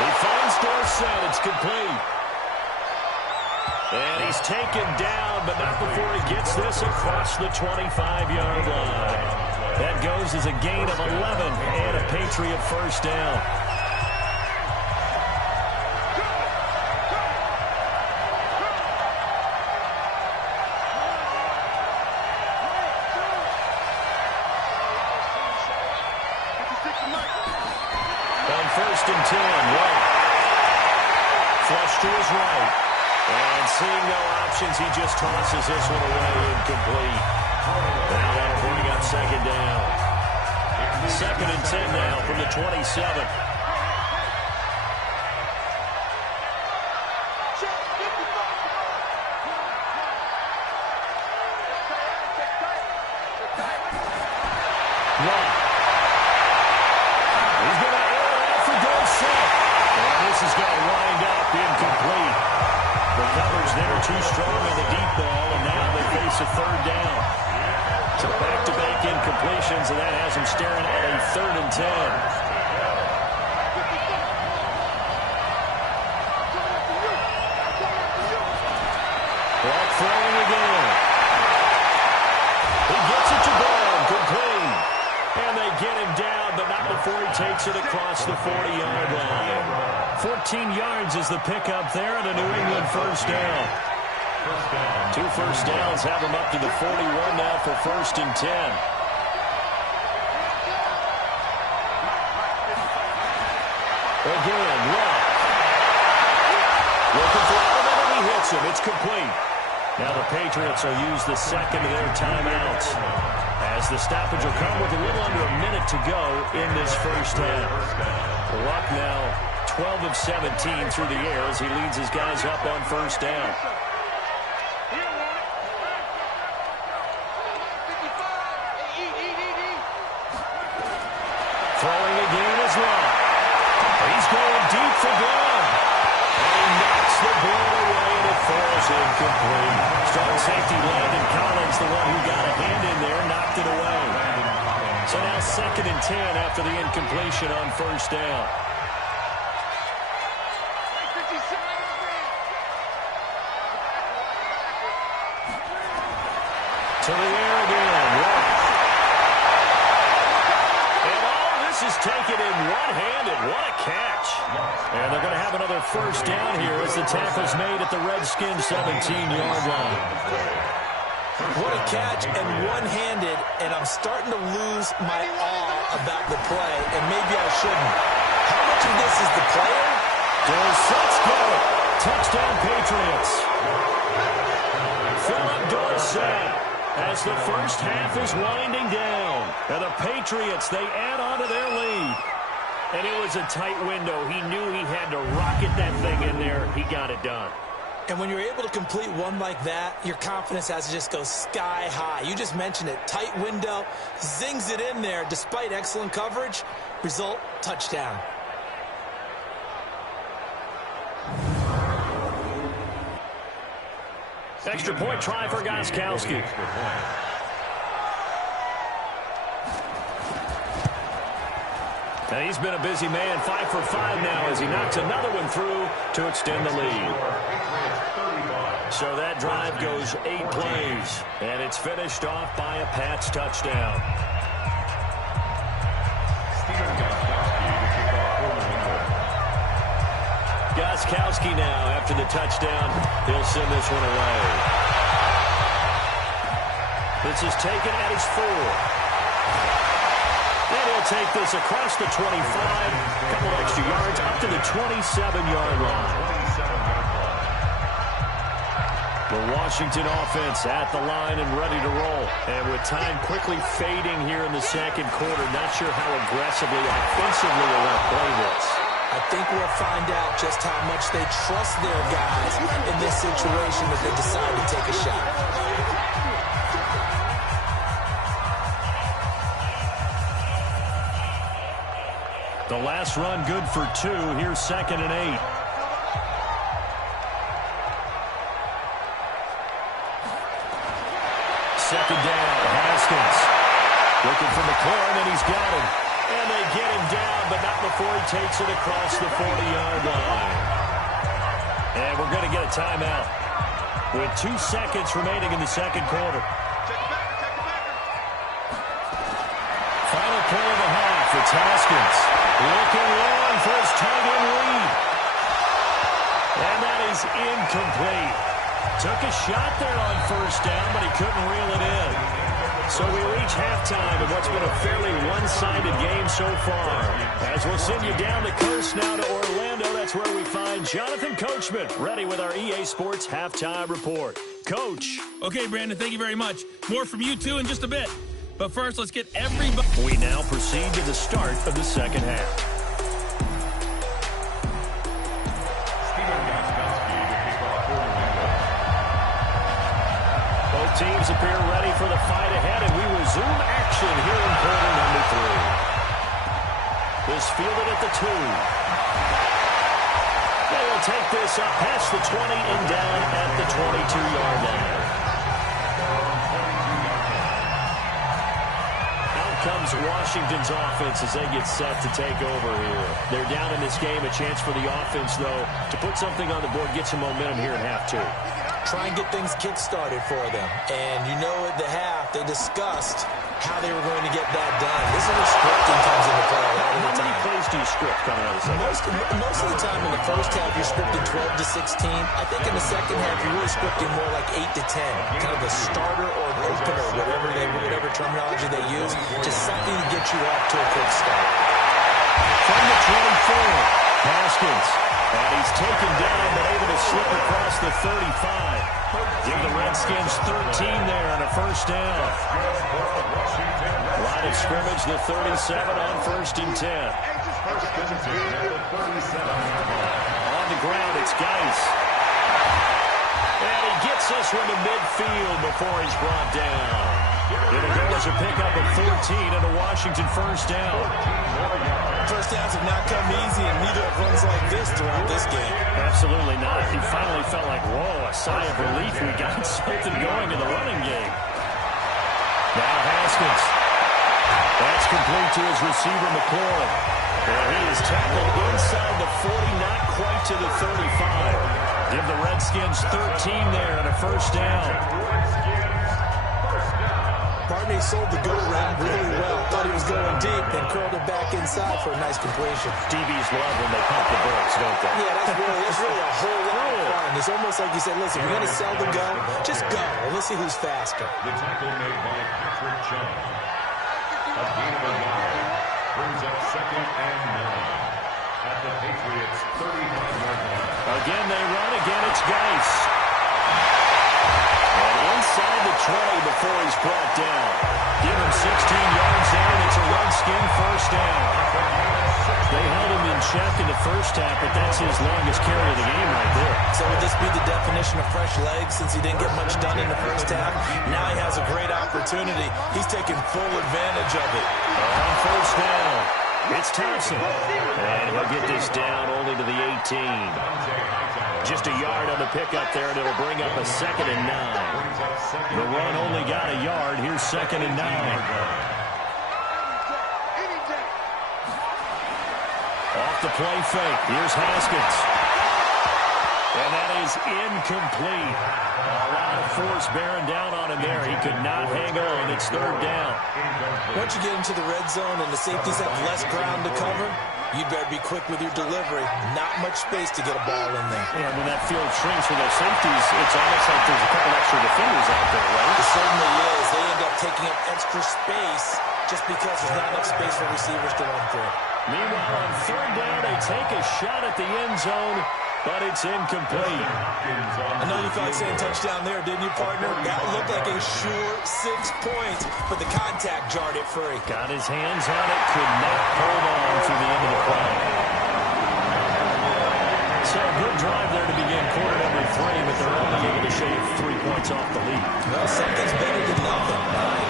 He finds Dorsett. It's complete. And he's taken down, but not before he gets this across the 25-yard line. That goes as a gain of 11 and a Patriot first down. On 1st and 10, right. Flush to his right. And seeing no options, he just tosses this one away incomplete. Now that'll bring up 2nd down. 2nd and 10 now from the 27. He's going to is going to wind up incomplete. The coverage there too strong on the deep ball, and now they face a third down. So back-to-back incompletions, and that has them staring at a 3rd and 10. Throwing again. He gets it to Brown, complete. And they get him down, but not before he takes it across the 40-yard line. 14 yards is the pickup there, and a New England first down. 2 first downs have him up to the 41 now for 1st and 10. Again, Rock. Looking for Edelman, and he hits him. It's complete. Now the Patriots will use the second of their timeouts, as the stoppage will come with a little under a minute to go in this first half. Luck now 12 of 17 through the air as he leads his guys up on first down. Throwing again is Luck. He's going deep for Brown. And he knocks the ball away, and it falls incomplete. Strong safety Landon Collins, the one who got a hand in there, knocked it away. So now 2nd and 10 after the incompletion on first down. To the air again. Rock. And all this is taken in one-handed. What a catch. And they're going to have another first down here as the tackle's made at the Redskins' 17-yard line. What a catch, and one-handed, and I'm starting to lose my awe about the play, and maybe I shouldn't. How much of this is the player? Dorsett's got it. Touchdown, Patriots. Philip Dorsett as the first half is winding down. And the Patriots, they add on to their lead. And it was a tight window. He knew he had to rocket that thing in there. He got it done. And when you're able to complete one like that, your confidence has to just go sky high. You just mentioned it. Tight window, zings it in there despite excellent coverage. Result, touchdown. Extra point try for Gostkowski. And he's been a busy man, 5 for 5 now as he knocks another one through to extend the lead. So that drive goes 8 plays, and it's finished off by a Pats touchdown. Gostkowski now, after the touchdown, he'll send this one away. This is taken at his 4. And he'll take this across the 25, a couple extra yards, up to the 27-yard line. The Washington offense at the line and ready to roll. And with time quickly fading here in the second quarter, not sure how aggressively, offensively they want to play this. I think we'll find out just how much they trust their guys in this situation that they decide to take a shot. The last run good for 2. Here's 2nd and 8. Second down, Haskins. Looking for McLaurin, and he's got him. And they get him down, but not before he takes it across the 40-yard line. And we're going to get a timeout with 2 seconds remaining in the second quarter. Final play of the half. It's Haskins looking long for his tight end lead. And that is incomplete. Took a shot there on first down, but he couldn't reel it in. So we reach halftime in what's been a fairly one-sided game so far. As we'll send you down the coast now to Orlando, that's where we find Jonathan Coachman, ready with our EA Sports Halftime Report. Coach. Okay, Brandon, thank you very much. More from you two in just a bit. But first, let's get everybody. We now proceed to the start of the second half. Both teams appear ready for the fight ahead, and we resume action here in quarter number 3. This fielded at the 2. they'll take this up past the 20 and down at the 22-yard line. Out comes Washington's offense as they get set to take over here. They're down in this game. A chance for the offense, though, to put something on the board, get some momentum here in half two. Try and get things kick-started for them. And you know at the half, they discussed how they were going to get that done. This is where scripting comes into play a lot of the time. How many plays do you script coming out of the second? Most of the time in the first half, you're scripting 12 to 16. I think in the second half, you're really scripting more like 8 to 10. Kind of a starter or an opener, whatever terminology they use. Just something to get you off to a quick start. From the 24, Haskins. And he's taken down, but able to slip across the 35. Give the Redskins 13 there and a first down. Line of scrimmage, the 37 on 1st and 10. On the ground, it's Geis. And he gets this one to midfield before he's brought down. It'll go as a pickup of 14 and a Washington first down. First downs have not come easy, and neither have runs like this throughout this game. Absolutely not. He finally felt like, whoa, a sigh of relief. We got something going in the running game. Now Haskins. That's complete to his receiver, McLaurin. And he is tackled inside the 40, not quite to the 35. Give the Redskins 13 there and a first down. Barney sold the go route really well. Thought he was going deep, then curled it back inside for a nice completion. DBs love when they pump the brakes, don't they? Yeah, that's really a whole lot of fun. It's almost like you said, listen, we're going to sell the go. Just go, and let's see who's faster. The tackle made by Patrick Chung. A gain of a yard brings up 2nd and 9 at the Patriots' 35-yard line. Again, they run. Again, it's Geis. And inside the 20 before he's brought down. Give him 16 yards there, and it's a Redskin first down. They held him in check in the first half, but that's his longest carry of the game right there. So would this be the definition of fresh legs since he didn't get much done in the first half? Now he has a great opportunity. He's taking full advantage of it. On first down, it's Thompson. And he'll get this down only to the 18. Just a yard on the pickup there, and it'll bring up a 2nd and 9. The run only got a yard. Here's 2nd and 9. Off the play fake. Here's Haskins. And that is incomplete. A lot of force bearing down on him there. He could not hang on. It's 3rd down. Once you get into the red zone and the safeties have less ground to cover, you'd better be quick with your delivery. Not much space to get a ball in there. Yeah, when that field shrinks for those safeties, it's almost like there's a couple extra defenders out there, right? It certainly is. They end up taking up extra space just because there's not enough space for receivers to run through. Meanwhile, on 3rd down, they take a shot at the end zone, but it's incomplete. I know you felt like saying touchdown there, didn't you, partner? That looked like a sure 6 points, but the contact jarred it free. Got his hands on it, could not hold on to the end of the play. So a good drive there to begin quarter number 3, but they're only able to shave 3 points off the lead. Well, something's better than nothing.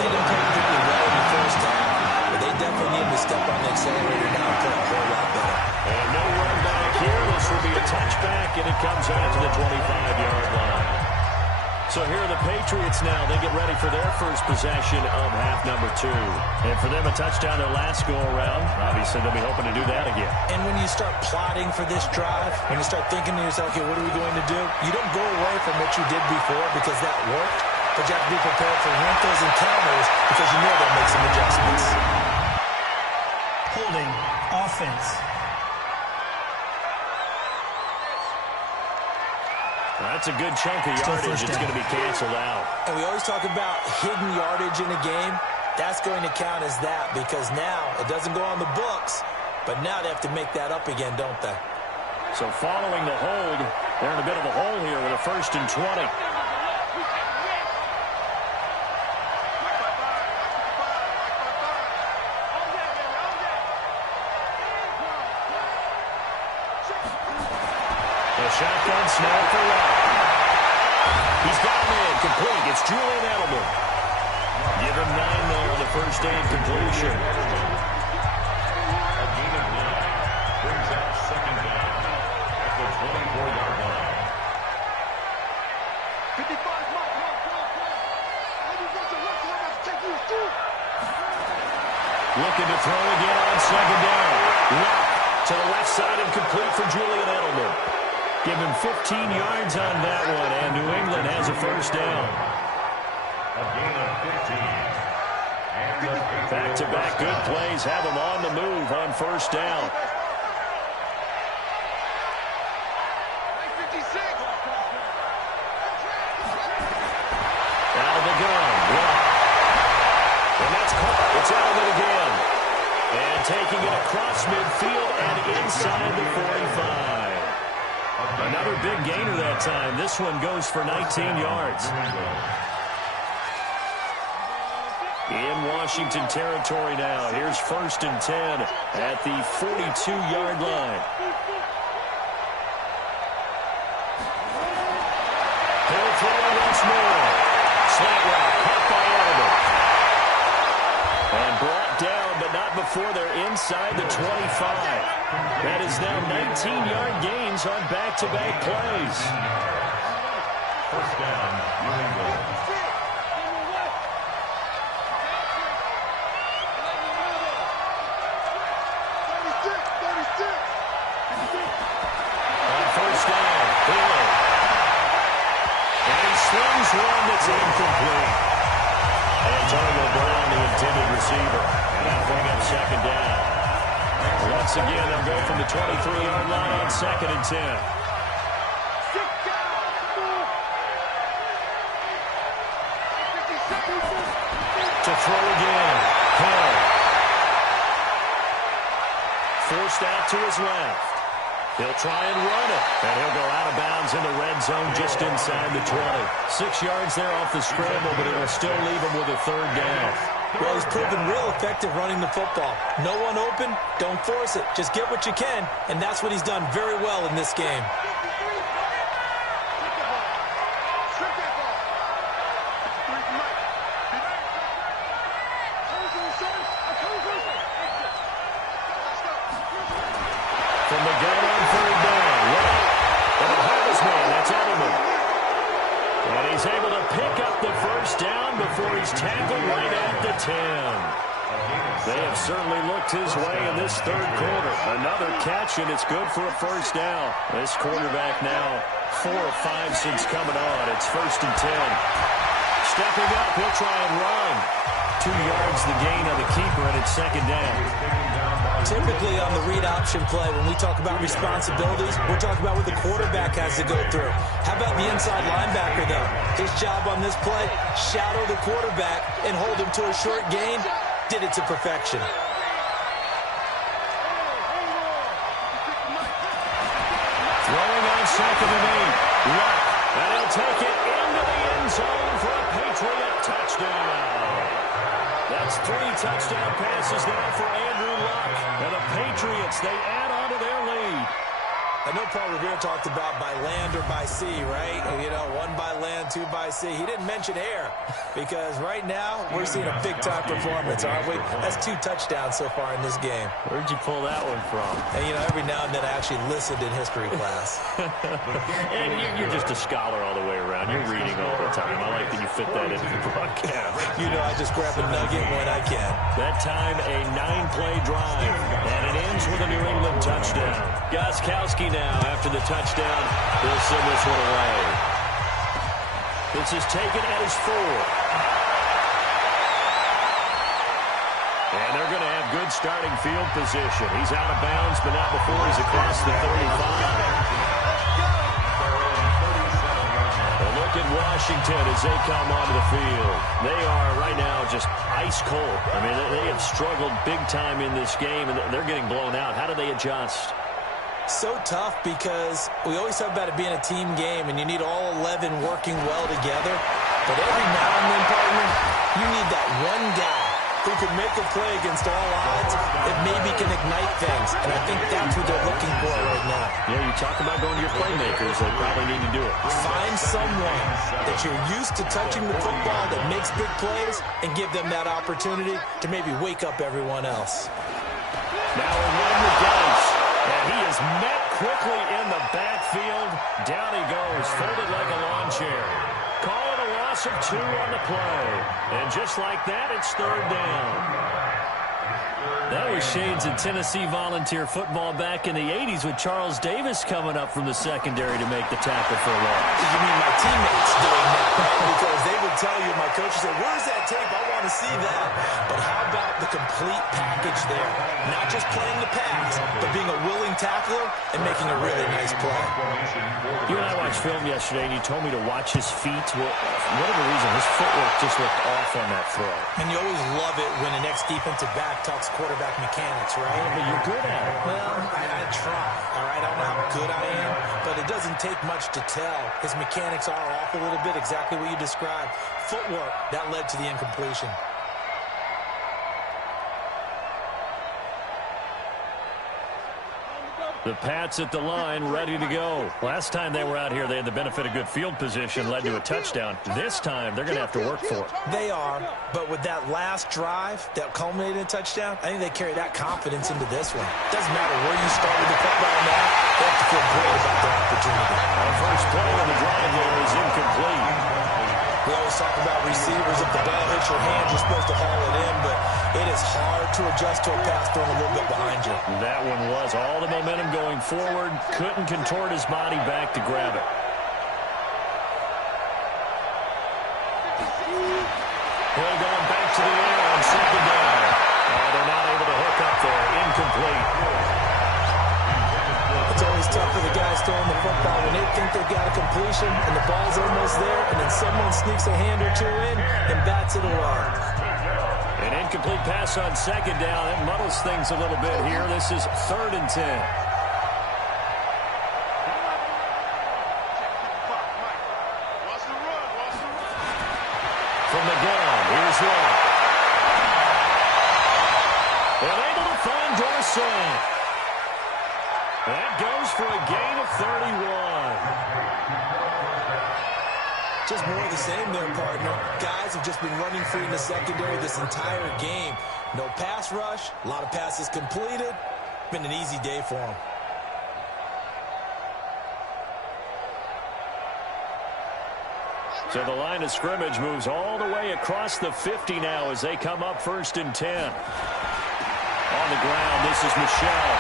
They didn't play particularly well in the first half, but they definitely need to step on the accelerator now and play a whole lot better. And no run back here. This will be a touchback, and it comes out to the 25-yard line. So here are the Patriots now. They get ready for their first possession of half number 2. And for them, a touchdown their last go-around. Obviously, they'll be hoping to do that again. And when you start plotting for this drive, when you start thinking to yourself, okay, what are we going to do? You don't go away from what you did before because that worked, but you have to be prepared for wrinkles and counters because you know they'll make some adjustments. Holding offense. That's a good chunk of yardage. It's going to be canceled out. And we always talk about hidden yardage in a game. That's going to count as that because now it doesn't go on the books, but now they have to make that up again, don't they? So following the hold, they're in a bit of a hole here with a 1st and 20. Shotgun snap for Love. He's got him in. Complete. It's Julian Edelman. Give him 9 there on the first down completion. A gain of 9 brings up 2nd down at the 24-yard Looking to throw again on second down. Luck to the left side and complete for Julian Edelman. Give him 15 yards on that one, and New England has a first down. A gain of 15. Back-to-back good plays have them on the move on first down. Out of the gun. And that's caught. It's Edelman again. And taking it across midfield and inside the 45. Another big gainer that time. This one goes for 19 yards. In Washington territory now. Here's 1st and 10 at the 42-yard line. He'll throw once more. Slant route, caught by Edelman. And brought down, but not before they're inside the 25. That is now 19-yard gains on back-to-back plays. First down, New England. On first down, Taylor. And he slings one that's incomplete. Antonio Brown, the intended receiver. And that'll bring up second down. Once again, they'll go from the 23-yard line on 2nd and 10. To throw again. Hill. Forced out to his left. He'll try and run it. And he'll go out of bounds in the red zone just inside the 20. 6 yards there off the scramble, but it'll still leave him with a third down. Well, he's proven real effective running the football. No one open, don't force it. Just get what you can, and that's what he's done very well in this game. From the gun on third down. Right. And the harvest man, that's Edelman. And he's able to pick up the first down before he's tackled right at the 10. They have certainly looked his way in this third quarter. Another catch, and it's good for a first down. This quarterback now 4 or 5 since coming on. It's 1st and 10. Stepping up, he'll try and run. 2 yards the gain on the keeper, and it's second down. Typically on the read option play, when we talk about responsibilities, we're talking about what the quarterback has to go through. How about the inside linebacker, though? His job on this play, shadow the quarterback and hold him to a short gain. Did it to perfection. Throwing on 2nd and 8. Luck. And he'll take it into the end zone for a Patriot touchdown. That's 3 touchdown passes now for Andrew Luck. And the Patriots, they add on to their lead. I know Paul Revere talked about by land or by sea, right? You know, 1 by land, 2 by sea. He didn't mention air because right now we're seeing a big-time performance, aren't we? That's 2 touchdowns so far in this game. Where'd you pull that one from? And, you know, every now and then I actually listened in history class. And you're just a scholar all the way around. You're reading all the time. I like that you fit that into the broadcast. You know, I just grab a nugget when I can. That time, a 9-play drive. And it ends with a New England touchdown. Gostkowski now, after the touchdown, he'll send this one away. This is taken at his 4. And they're going to have good starting field position. He's out of bounds, but not before he's across the 35. Well, look at Washington as they come onto the field. They are right now just ice cold. I mean, they have struggled big time in this game, and they're getting blown out. How do they adjust? So tough because we always talk about it being a team game and you need all 11 working well together. But every now and then, partner, you need that one guy who can make a play against all odds that maybe can ignite things. And I think that's what they're looking for right now. Yeah, you talk about going to your playmakers. They probably need to do it. Find someone that you're used to touching the football that makes big plays and give them that opportunity to maybe wake up everyone else. Now a run with Gase. And he is met quickly in the backfield. Down he goes, folded like a lawn chair. Call it a loss of 2 on the play. And just like that, it's third down. That was shades of Tennessee volunteer football back in the 80s with Charles Davis coming up from the secondary to make the tackle for a loss. You mean my teammates doing that, right? Because they would tell you, my coach would say, where's that tape? I want to see that. But how about the complete package there? Not just playing the pass, but being a willing tackler and making a really nice play. You and I watched film yesterday, and you told me to watch his feet. Well, whatever reason, his footwork just looked off on that throw. And you always love it when an ex-defensive back talks quarterback mechanics, right? Yeah, but you're good at it. Well, I try, all right? I don't know how good I am, but it doesn't take much to tell. His mechanics are off a little bit, exactly what you described. Footwork, that led to the incompletion. The Pats at the line, ready to go. Last time they were out here, they had the benefit of good field position, led to a touchdown. This time, they're going to have to work for it. They are, but with that last drive that culminated in a touchdown, I think they carry that confidence into this one. Doesn't matter where you start with the football now, they have to feel great about their opportunity. The first play of the drive there is incomplete. We always talk about receivers. If the ball hits your hand, you're supposed to haul it in, but it is hard to adjust to a pass thrown a little bit behind you. That one was all the momentum going forward. Couldn't contort his body back to grab it. Well, going back to the air on second down. They're not able to hook up there. Incomplete. It's always tough for the guys throwing the football when they think they've got a completion and the ball's almost there, and then someone sneaks a hand or two in and bats it away. An incomplete pass on second down. It muddles things a little bit here. This is 3rd and 10. From the gun, here's one. They're able to find Dorsey. That goes for a gain of 31. Just more of the same there, partner. Guys have just been running free in the secondary this entire game. No pass rush, a lot of passes completed. Been an easy day for them. So the line of scrimmage moves all the way across the 50 now as they come up 1st and 10. On the ground, this is Michelle.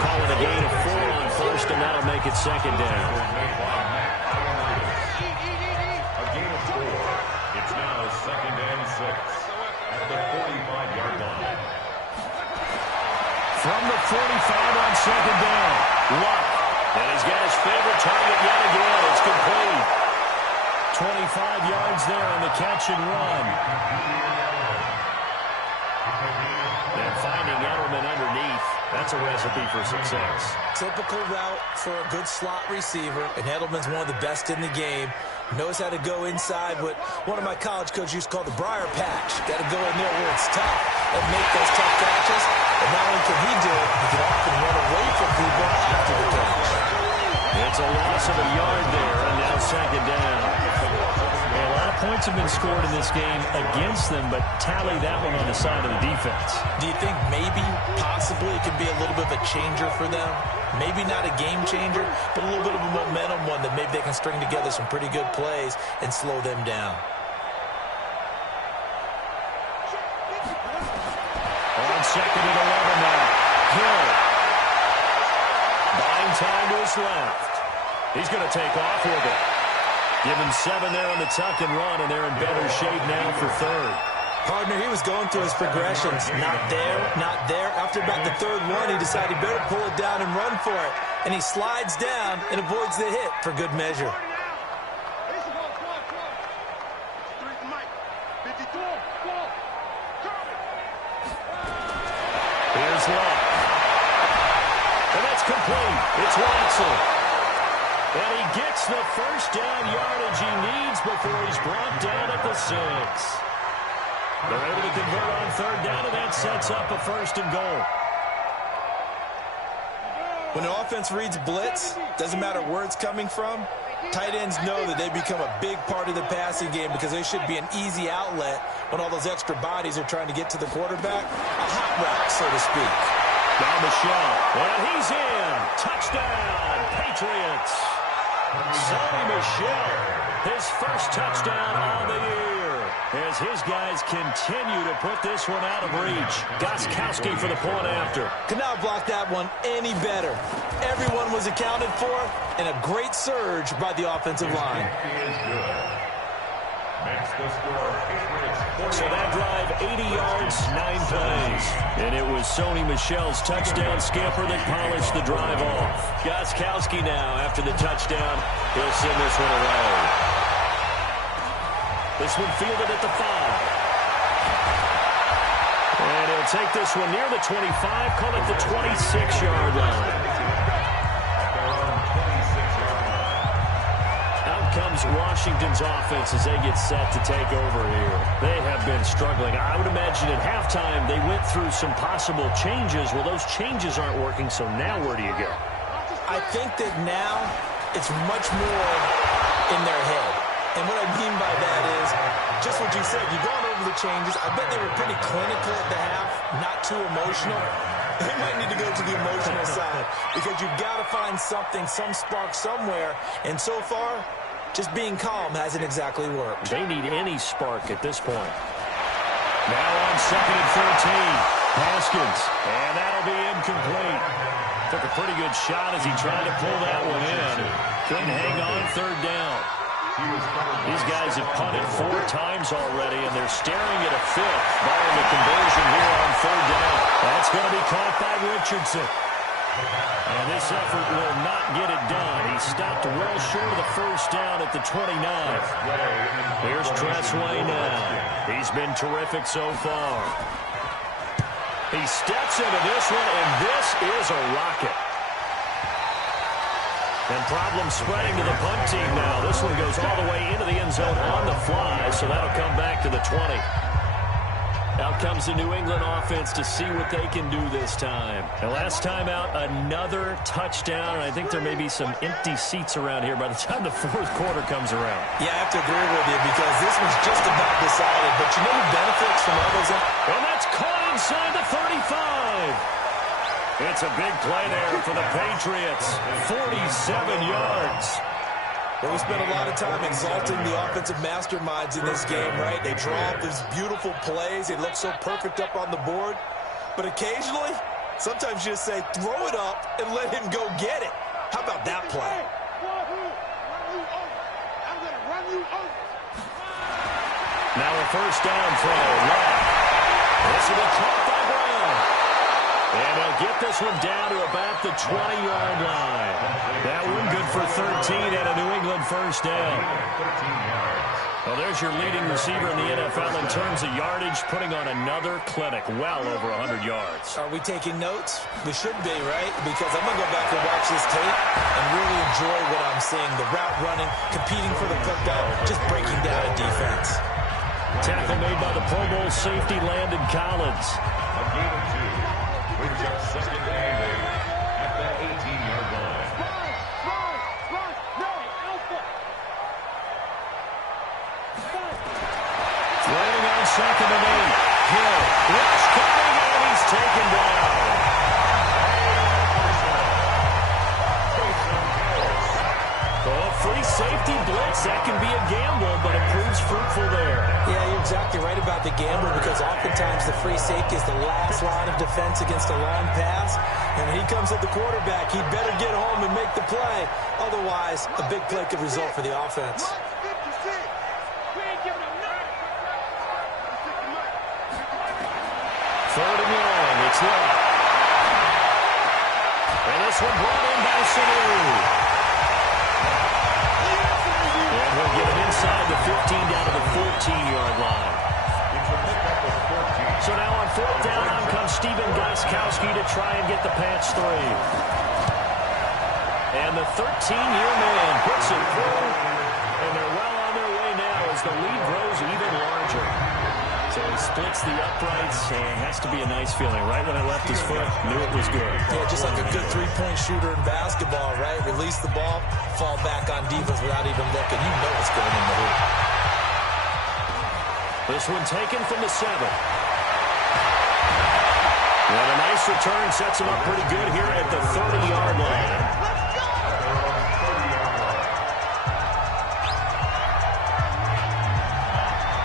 Calling a gain of 4 on 1st, and that'll make it 2nd down. A gain of 4. It's now 2nd and 6 at the 45-yard line. From the 45 on 2nd down, Luck. And he's got his favorite target yet again. It's complete. 25 yards there on the catch and run. And finding Edelman underneath. That's a recipe for success. Typical route for a good slot receiver, and Edelman's one of the best in the game. Knows how to go inside what one of my college coaches used to call the briar patch. Got to go in there where it's tough and make those tough catches. And not only can he do it, he can often run away from people after the catch. It's a loss of a yard there, and now 2nd down. Yeah, a lot of points have been scored in this game against them, but tally that one on the side of the defense. Do you think maybe, possibly, it could be a little bit of a changer for them? Maybe not a game changer, but a little bit of a momentum one that maybe they can string together some pretty good plays and slow them down. On 2nd and 11 now. Hill. Buying time to his left. He's going to take off with it. Give him 7 there on the tuck and run, and they're in better shape now for 3rd. Partner, he was going through his progressions. Not there, not there. After about the 3rd one, he decided he better pull it down and run for it. And he slides down and avoids the hit for good measure. Here's Luck. And that's complete. It's Watson. And he gets the first down yardage he needs before he's brought down at the 6. They're able to convert on 3rd down, and that sets up a 1st and goal. When the offense reads blitz, doesn't matter where it's coming from, tight ends know that they become a big part of the passing game because they should be an easy outlet when all those extra bodies are trying to get to the quarterback. A hot route, so to speak. Down Michelle. And he's in. Touchdown, Patriots. Sonny Michel, his first touchdown on the year. as his guys continue to put this one out of reach. Gostkowski for the point after. Could not block that one any better. Everyone was accounted for, and a great surge by the offensive line. So that drive, 80 yards, 9 plays. And it was Sony Michel's touchdown scamper that polished the drive off. Gostkowski now, after the touchdown, he'll send this one away. This one fielded at the 5. And he'll take this one near the 25, call it the 26-yard line. Out comes Washington's offense as they get set to take over here. They have been struggling. I would imagine at halftime they went through some possible changes. Well, those changes aren't working, so now where do you go? I think that now it's much more in their head. And what I mean by that is, just what you said, you've gone over the changes. I bet they were pretty clinical at the half, not too emotional. They might need to go to the emotional side because you've got to find something, some spark somewhere. And so far, just being calm hasn't exactly worked. They need any spark at this point. Now on 2nd and 13, Haskins, and that'll be incomplete. Took a pretty good shot as he tried to pull that one in. Couldn't hang on 3rd down. These guys have punted 4 times already, and they're staring at a 5th, barring the conversion here on 3rd down. That's going to be caught by Richardson. And this effort will not get it done. He stopped well short of the 1st down at the 29. Here's Tressway now. He's been terrific so far. He steps into this one, and this is a rocket. And problems spreading to the punt team now. This one goes all the way into the end zone on the fly, so that'll come back to the 20. Out comes the New England offense to see what they can do this time. And last time out, another touchdown. And I think there may be some empty seats around here by the time the 4th quarter comes around. Yeah, I have to agree with you because this was just about decided. But you know who benefits from all those? And that's caught inside the 35. It's a big play there for the Patriots. 47 yards. Well, we spent a lot of time exalting the offensive masterminds in this game, right? They draw up these beautiful plays. They look so perfect up on the board. But occasionally, sometimes you just say, throw it up and let him go get it. How about that play? Now a 1st down throw. Left. This will be caught by Brown. And they'll get this one down to about the 20-yard line. That one good for 13 and a New England 1st down. Well, there's your leading receiver in the NFL in terms of yardage, putting on another clinic, well over 100 yards. Are we taking notes? We should be, right? Because I'm going to go back and watch this tape and really enjoy what I'm seeing. The route running, competing for the football, just breaking down a defense. Tackle made by the Pro Bowl safety Landon Collins. A gain of 2. Brings up 2nd and 8 at the 18-yard line. Running on 2nd and 8. Hill. Rush coming, and he's taken down. Oh, free safety blitz. That can be a gamble, but it proves fruitful there. Yeah, you're exactly right about the gamble because oftentimes the free safety is the last line of defense against a long pass. And when he comes at the quarterback, he'd better get home and make the play. Otherwise, a big play could result for the offense. 3rd and long. It's left. And this one brought in by Sanu. And we'll get him inside the 15 down to the 14-yard line. So now on 4th down, on comes Stephen Gostkowski to try and get the Pats 3. And the 13-year man puts it through. And they're well on their way now as the lead grows even larger. So he splits the uprights, and it has to be a nice feeling. Right when I left his foot, knew it was good. Yeah, just like a good three-point shooter in basketball, right? Release the ball, fall back on defense without even looking. You know it's going in the hoop. This one taken from the 7. And a nice return sets him up pretty good here at the 30-yard line.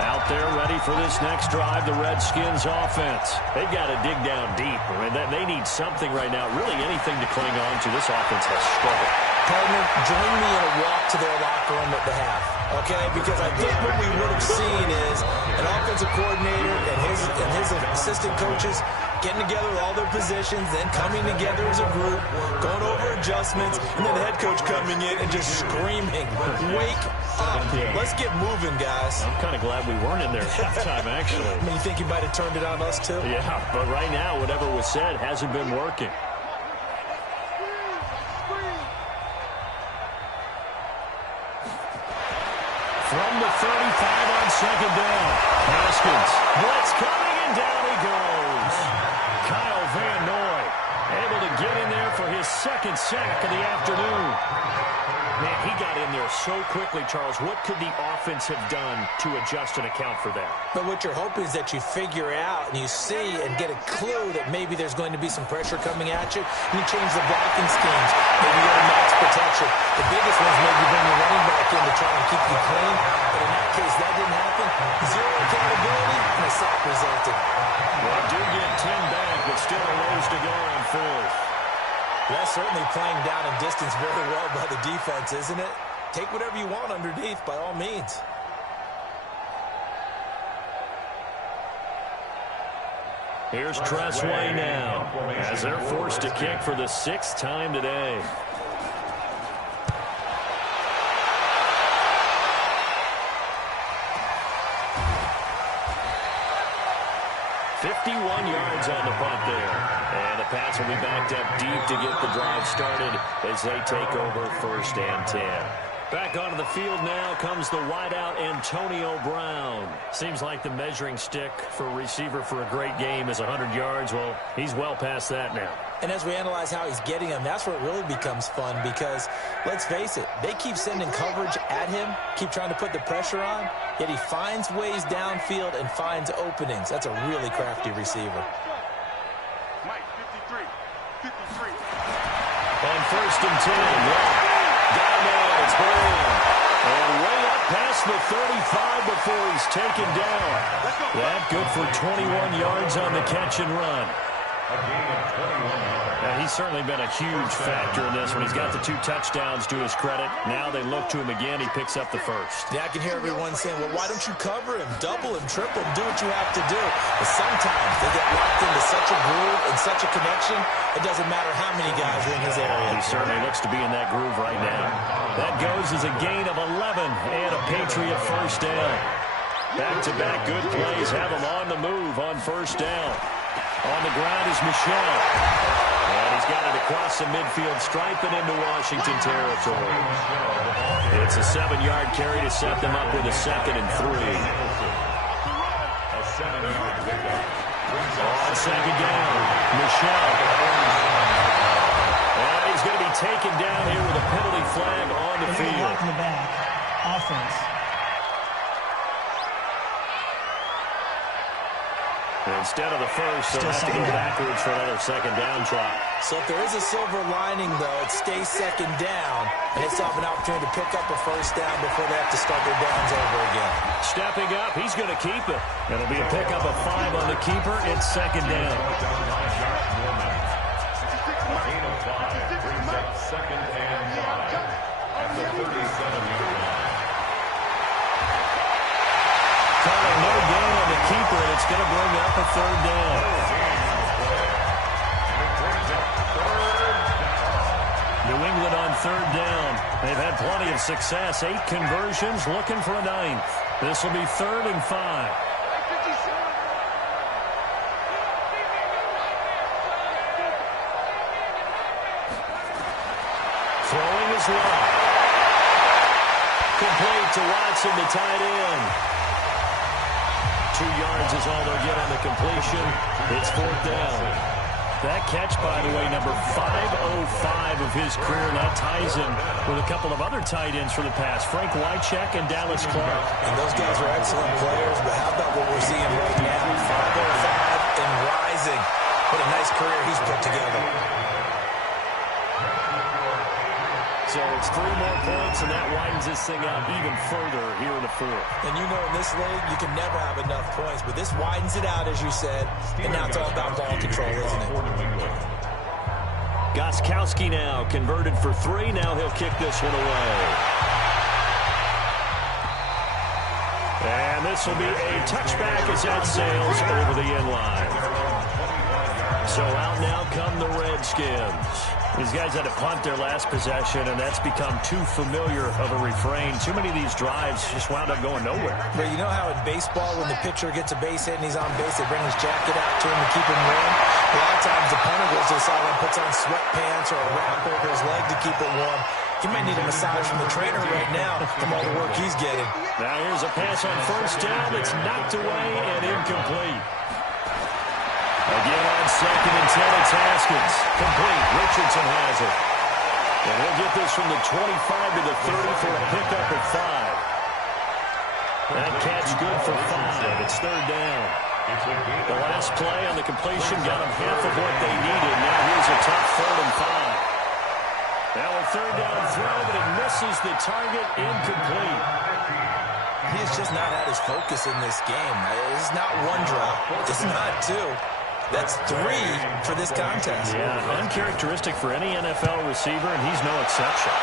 Out there, for this next drive, the Redskins offense. They've got to dig down deep. I mean, they need something right now, really anything to cling on to. This offense has struggled. Partner, join me in a walk to their locker room at the half, okay? Because I think what we would have seen is an offensive coordinator and his assistant coaches getting together with all their positions, then coming together as a group, going over adjustments, and then the head coach coming in and just screaming, wake up. Let's get moving, guys. I'm kind of glad we weren't in there at halftime, actually. I mean, you think he might have turned it on us, too? Yeah, but right now, whatever was said hasn't been working. From the 35 on second down. Haskins. Blitz coming, and down he goes. Kyle Van Noy able to get in there for his second sack of the afternoon. Man, he got in there so quickly, Charles. What could the offense have done to adjust and account for that? But what you're hoping is that you figure out and you see and get a clue that maybe there's going to be some pressure coming at you, and you change the blocking schemes. Maybe you go to max protection. The biggest one is maybe bring your running back in to try and keep you clean. But in that case, that didn't happen. Zero accountability, and a sack resulted. Well, do get 10 back, but still a ways to go on fourth. That's certainly playing down in distance very well by the defense, isn't it? Take whatever you want underneath, by all means. Here's Tressway now, as they're forced to kick for the 6th time today. $51 yards on the punt there. And the Pats will be backed up deep to get the drive started as they take over 1st and 10. Back onto the field now comes the wideout Antonio Brown. Seems like the measuring stick for a receiver for a great game is 100 yards. Well, he's well past that now. And as we analyze how he's getting them, that's where it really becomes fun because, let's face it, they keep sending coverage at him, keep trying to put the pressure on, yet he finds ways downfield and finds openings. That's a really crafty receiver. Mike, 53. On 1st and 10, down there, it's Brown. And way up past the 35 before he's taken down. That good for 21 yards on the catch and run. A gain of 21 yards. Yeah, he's certainly been a huge factor in this one. He's got the 2 touchdowns to his credit. Now they look to him again. He picks up the 1st. Yeah, I can hear everyone saying, well, why don't you cover him, double him, triple him, do what you have to do. But sometimes they get locked into such a groove and such a connection, it doesn't matter how many guys are in his area. He certainly looks to be in that groove right now. That goes as a gain of 11 and a Patriot 1st down. Back-to-back good plays have him on the move on 1st down. On the ground is Michel. And he's got it across the midfield stripe and into Washington territory. It's a 7-yard carry to set them up with a 2nd and 3. A 7-yard pickup. On 2nd down, Michel. And he's going to be taken down here with a penalty flag on the field. In the back. Offense. Instead of the 1st, they'll have to go backwards for another 2nd down try. So if there is a silver lining, though, it stays 2nd down, and it's an opportunity to pick up a 1st down before they have to start their downs over again. Stepping up, he's going to keep it. It'll be a pickup of 5 on the keeper. It's 2nd down. A gain of 5 brings up 2nd and 5 at the 37-yard line. Calling no gain on the keeper, and it's going to bring up a 3rd down. New England on 3rd down. They've had plenty of success. 8 conversions, looking for a 9th. This will be 3rd and 5. Throwing is low. Complete to Watson, the tight end. 2 yards is all they'll get on the completion. It's 4th down. That catch, by the way, number 505 of his career, and that ties him with a couple of other tight ends for the past, Frank Wycheck and Dallas Clark. And those guys are excellent players, but how about what we're seeing right now? 505 and rising. What a nice career he's put together. So it's 3 more points, and that widens this thing out even further here in the fourth. And you know in this league, you can never have enough points, but this widens it out, as you said, and now it's all about ball control, isn't it? Gostkowski now converted for 3. Now he'll kick this one away. And this will be a touchback as that sails over the end line. So out now come the Redskins. These guys had to punt their last possession, and that's become too familiar of a refrain. Too many of these drives just wound up going nowhere. But you know how in baseball, when the pitcher gets a base hit and he's on base, they bring his jacket out to him to keep him warm? A lot of times the punter goes to the sideline, puts on sweatpants or a wrap over his leg to keep it warm. He might need a massage from the trainer right now from all the work he's getting. Now here's a pass on first down that's knocked away and incomplete. Again on 2nd and 10, it's Haskins. Complete. Richardson has it. And he'll get this from the 25 to the 30 for a pickup of 5. That catch good for 5. It's 3rd down. The last play on the completion got them half of what they needed. Now here's a tough 3rd and 5. Now a 3rd down throw, but it misses the target. Incomplete. He's just not had his focus in this game. It's not 1 drop. It's not 2. That's 3 for this contest. Yeah, uncharacteristic for any NFL receiver, and he's no exception.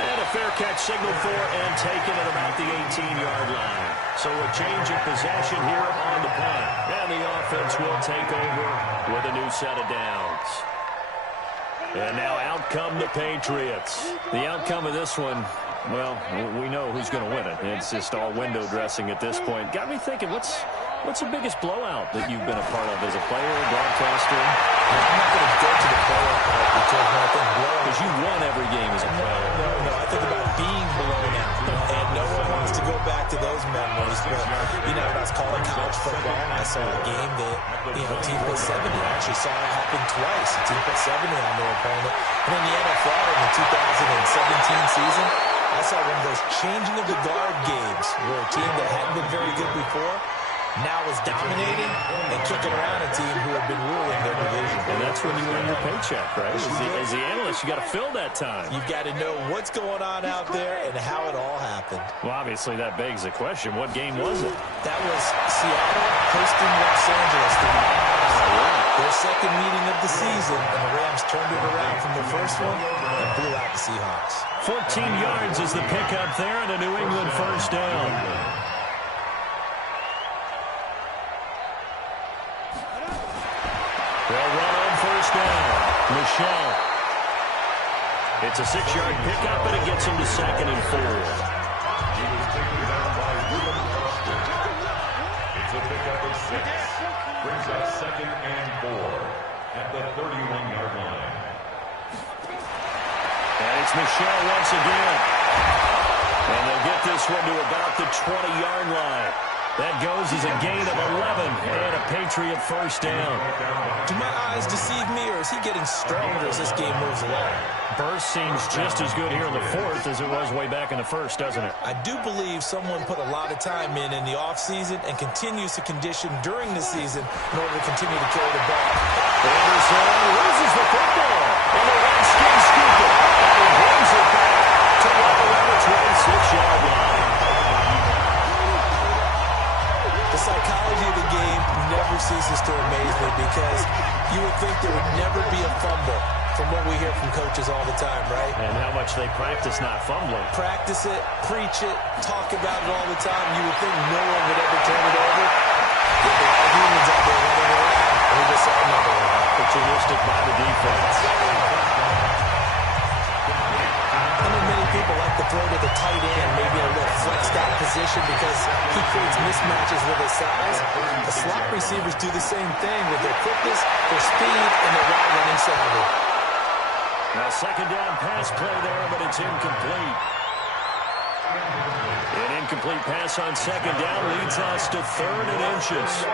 And a fair catch signal for and taken at about the 18-yard line. So a change of possession here on the punt. And the offense will take over with a new set of downs. And now out come the Patriots. The outcome of this one, well, we know who's going to win it. It's just all window dressing at this point. Got me thinking, what's the biggest blowout that you've been a part of as a player, broadcaster? I'm not going to go to the player part because you won every game as a player. No. I think about being blown out. And no one wants to go back to those memories. But, when I was calling college football, I saw a game that, a team put 70. I actually saw it happen twice. A team put 70 on their opponent. And in the NFL in the 2017 season, I saw one of those changing of the guard games where a team that hadn't been very good before now is dominating and kicking around a team who have been ruling their division. And that's when you earn your paycheck, right? As the analyst, you got to fill that time. You've got to know what's going on out there and how it all happened. Well, obviously, that begs the question, what game was it? That was Seattle hosting Los Angeles. Their second meeting of the season, and the Rams turned it around from the first one and blew out the Seahawks. 14 yards is the pickup there, and a New England first down. They'll run on first down. Michelle. It's a 6-yard pickup, and it gets him to 2nd and 4. He was taken down by Ruben Foster. It's a pickup of 6. Brings up 2nd and 4 at the 31-yard line. And it's Michelle once again. And they'll get this one to about the 20-yard line. That goes as a gain of 11 and a Patriot first down. Do my eyes deceive me, or is he getting stronger as this game moves along? Burst seems just as good here in the fourth as it was way back in the first, doesn't it? I do believe someone put a lot of time in the offseason and continues to condition during the season in order to continue to carry the ball. Anderson loses the football, and the Redskins scoop it. And he brings it back to right around its 26-yard line. The psychology of the game never ceases to amaze me because you would think there would never be a fumble from what we hear from coaches all the time, right? And how much they practice not fumbling. Practice it, preach it, talk about it all the time. You would think no one would ever turn it over. Yet there are humans out there running around, and we just saw another one. Opportunistic by the defense. I know many people like to throw to the tight end, maybe in a little flexed out position because he creates mismatches with his size. The slot receivers do the same thing with their quickness, their speed, and their route running savvy. Now second down pass play there, but it's incomplete. An incomplete pass on second down leads us to 3rd and inches.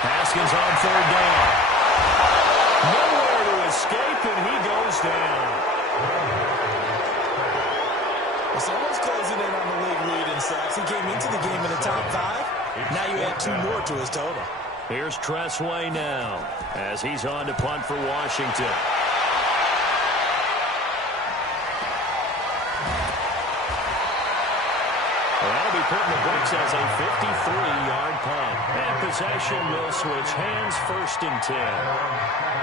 Haskins on 3rd down. Nowhere to escape, and he goes down. Well, someone's closing in on the league lead in sacks. He came into the game in the top 5. Now you add 2 more to his total. Here's Tressway now as he's on to punt for Washington. Well, that'll be put in the books as a 53-yard punt. And possession will switch hands, 1st and 10.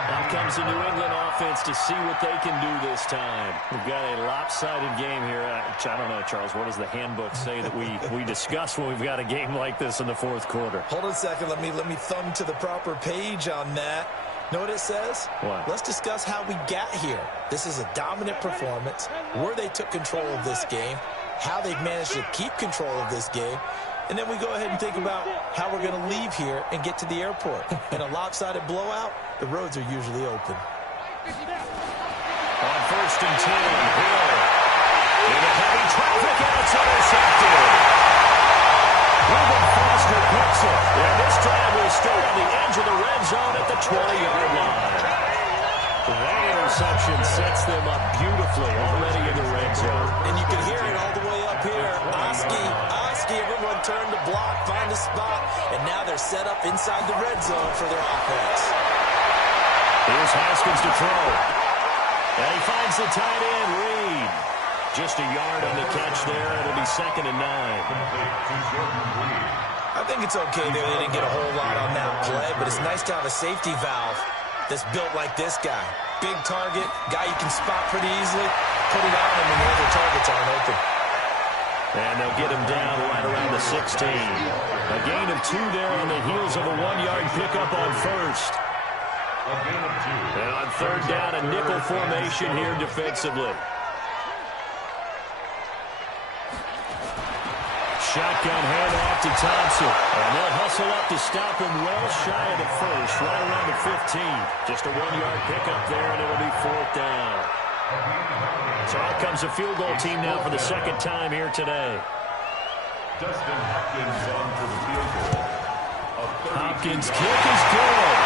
Now comes the New England offense to see what they can do this time. We've got a lopsided game here. I don't know, Charles, what does the handbook say that we discuss when we've got a game like this in the 4th quarter? Hold on a second. Let me thumb to the proper page on that. Know what it says? What? Let's discuss how we got here. This is a dominant performance, where they took control of this game, how they've managed to keep control of this game, and then we go ahead and think about how we're going to leave here and get to the airport. In a lopsided blowout, the roads are usually open. On 1st and 10, Hill. In a heavy traffic, and it's intercepted. Ruben Foster picks it. And this drive will start on the edge of the red zone at the 20-yard line. That interception sets them up beautifully already in the red zone. And you can hear it all the way up here. Oski, everyone turned to block, find a spot, and now they're set up inside the red zone for their offense. Here's Haskins to throw. And he finds the tight end, Reed. Just a yard on the catch there. It'll be 2nd and 9. I think it's okay that they didn't get a whole lot on that play, but it's nice to have a safety valve that's built like this guy. Big target, guy you can spot pretty easily. Put it on him when the other targets aren't open. And they'll get him down right around the 16. A gain of 2 there on the heels of a 1-yard pickup on 1st. And on 3rd down, a nickel formation here defensively. Shotgun handoff to Thompson. And they'll hustle up to stop him well shy of the 1st, right around the 15. Just a 1-yard pickup there, and it'll be 4th down. So out comes a field goal team now for the 2nd time here today. Dustin Hopkins on for the field goal. Hopkins' kick is good.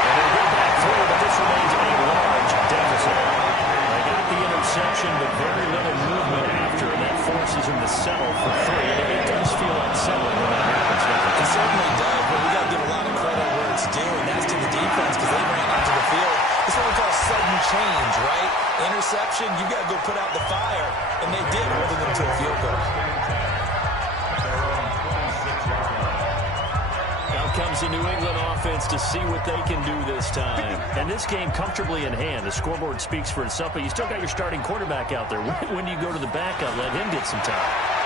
And they'll go back through, but this remains a large deficit. They got the interception, but very little movement after, and that forces him to settle for 3. And it does feel unsettling when that happens, doesn't it? It certainly does, but we got to give a lot of credit where it's due, and that's to the defense because they ran onto the field. It's what we call sudden change, right? Interception, you got to go put out the fire, and they did, holding them to a field goal. Comes the New England offense to see what they can do this time. And this game comfortably in hand. The scoreboard speaks for itself, but you still got your starting quarterback out there. When do you go to the backup? Let him get some time.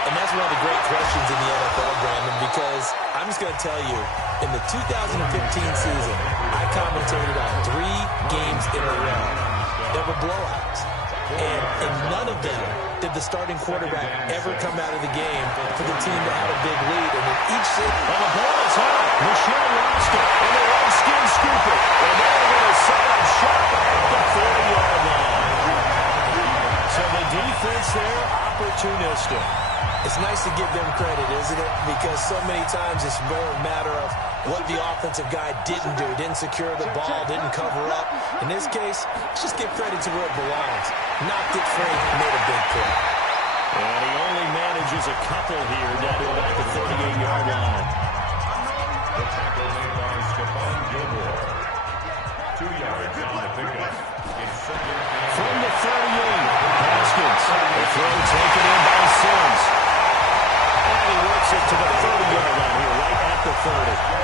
And that's one of the great questions in the NFL, Brandon, because I'm just going to tell you, in the 2015 season, I commentated on 3 games in a row that were blowouts. And in none of them did the starting quarterback ever come out of the game for the team that had a big lead. And in each city... Well, the ball is out. Michelle lost it. And the Redskins scoop it. And they're going to set up shop at the 40-yard line. So the defense there, opportunistic. It's nice to give them credit, isn't it? Because so many times it's more a matter of what the offensive guy didn't do. Didn't secure the ball, didn't cover up. In this case, let's just give credit to where it belongs. Knocked it free, made a big play. And he only manages a couple here down to about the 38-yard line. The tackle made by Stephon Gilmore. 2 yards on the pickup. It's 2nd and 8. From the 38, Haskins. The throw taken in by Sims. And he works it to the 30-yard line here, right at the 30.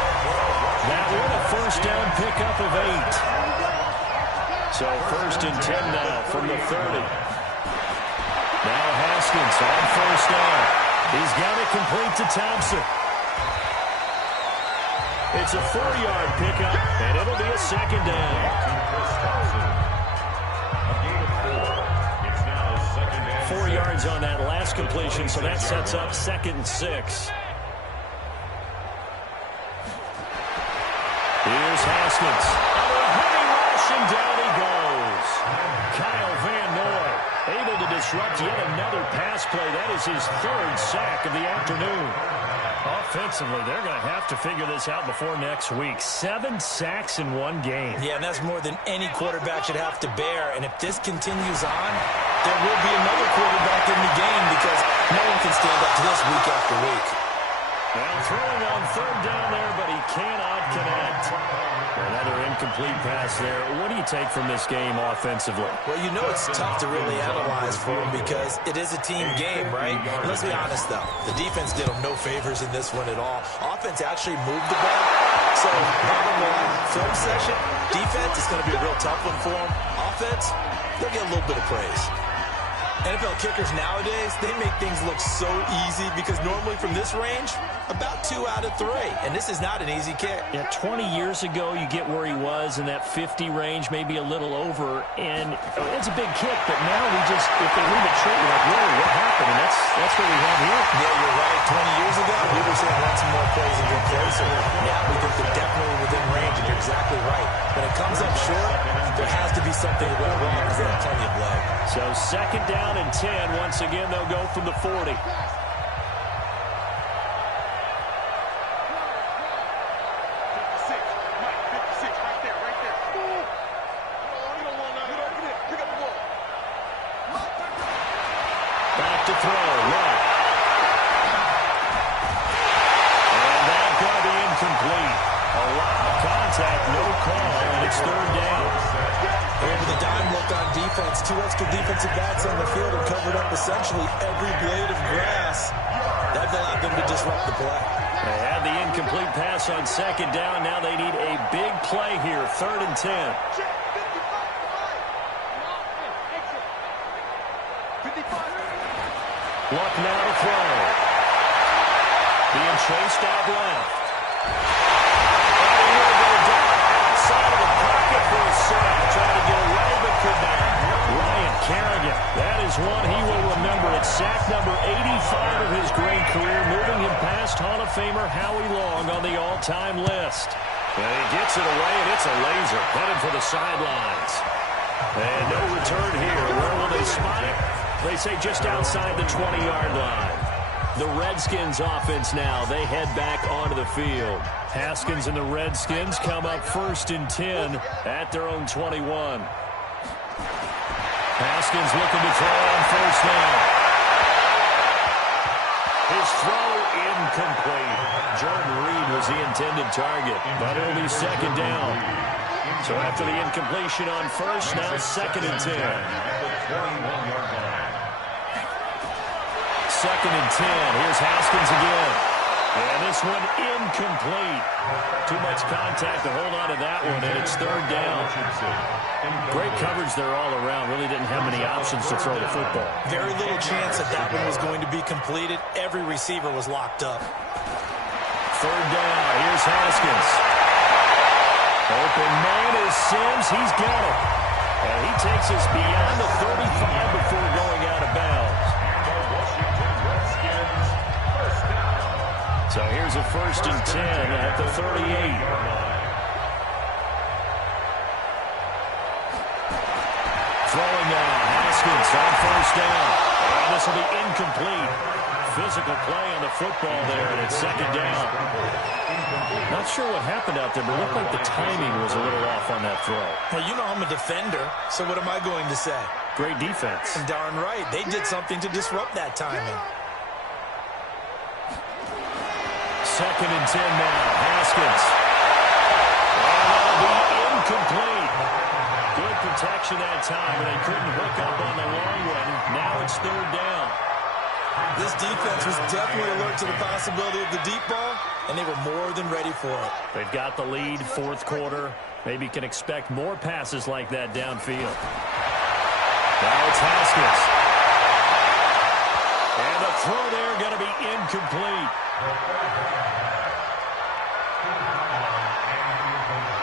That one a 1st down pickup of 8. So 1st and 10 now from the 30. Now Haskins on 1st down. He's got it complete to Thompson. It's a 4-yard pickup, and it'll be a 2nd down. A gain of 4. It's now 2nd and 4 yards on that last completion, so that sets up 2nd and 6. Here's Haskins. Under a heavy rush, and down he goes. Kyle Van Noy able to disrupt yet another pass play. That is his 3rd sack of the afternoon. Offensively, they're going to have to figure this out before next week. 7 sacks in 1 game. Yeah, and that's more than any quarterback should have to bear. And if this continues on, there will be another quarterback in the game because no one can stand up to this week after week. Well, throwing on third down there, but he cannot connect. Another incomplete pass there. What do you take from this game offensively? Well, you know it's tough to really analyze for him because it is a team game, right? And let's be honest, though. The defense did him no favors in this one at all. Offense actually moved the ball. So, bottom line, film session, defense is going to be a real tough one for him. Offense, they'll get a little bit of praise. NFL kickers nowadays, they make things look so easy because normally from this range, about 2 out of 3. And this is not an easy kick. Yeah, 20 years ago, you get where he was in that 50 range, maybe a little over. And it's a big kick, but now we just, if they leave it short, we're like, whoa, what happened? And that's what we have here. Yeah, you're right. 20 years ago, we were saying run some more plays and get closer. Now we think they're definitely within range, and you're exactly right. When it comes up short, there has to be something that went wrong because they have plenty of leg. So second down and 10. Once again, they'll go from the 40. Back to throw, right. And that got be incomplete. A lot of contact, no call, and it's third down. Over the dime look on defense. 2 extra defensive backs on the field and covered up essentially every blade of grass. That allowed them to disrupt the play. They had the incomplete pass on second down. Now they need a big play here, third and 10. Luck now to throw. Being chased out left. And he'll go down outside of the pocket for a sack. Trying to get away, but could not. Ryan Kerrigan, that is one he will remember. It's sack number 85 of his great career, moving him past Hall of Famer Howie Long on the all-time list. And he gets it away, and it's a laser, headed for the sidelines. And no return here. Where will they spot it? They say just outside the 20-yard line. The Redskins offense now. They head back onto the field. Haskins and the Redskins come up first and 10 at their own 21. Haskins looking to throw on first down. His throw incomplete. Jordan Reed was the intended target, but it'll be second down. So after the incompletion on first, now second and 10. Second and 10. Here's Haskins again. And this one incomplete. Too much contact to hold on to that one, and it's third down. Great coverage there all around. Really didn't have many options to throw the football. Very little chance that that one was going to be completed. Every receiver was locked up. Third down. Here's Haskins. Open man is Sims. He's got it. And he takes us beyond the 35 before going out of bounds. So here's a first and 10 at the 38. Throwing now, Haskins on first down. And this will be incomplete. Physical play on the football there, and it's second down. Not sure what happened out there, but it looked like the timing was a little off on that throw. Well, you know I'm a defender, so what am I going to say? Great defense. And darn right, they did something to disrupt that timing. Second and 10 now. Haskins. And that'll be incomplete. Good protection that time, but they couldn't hook up on the long one. Now it's third down. This defense was definitely alert to the possibility of the deep ball, and they were more than ready for it. They've got the lead, fourth quarter. Maybe can expect more passes like that downfield. Now it's Haskins. And the throw there going to be incomplete.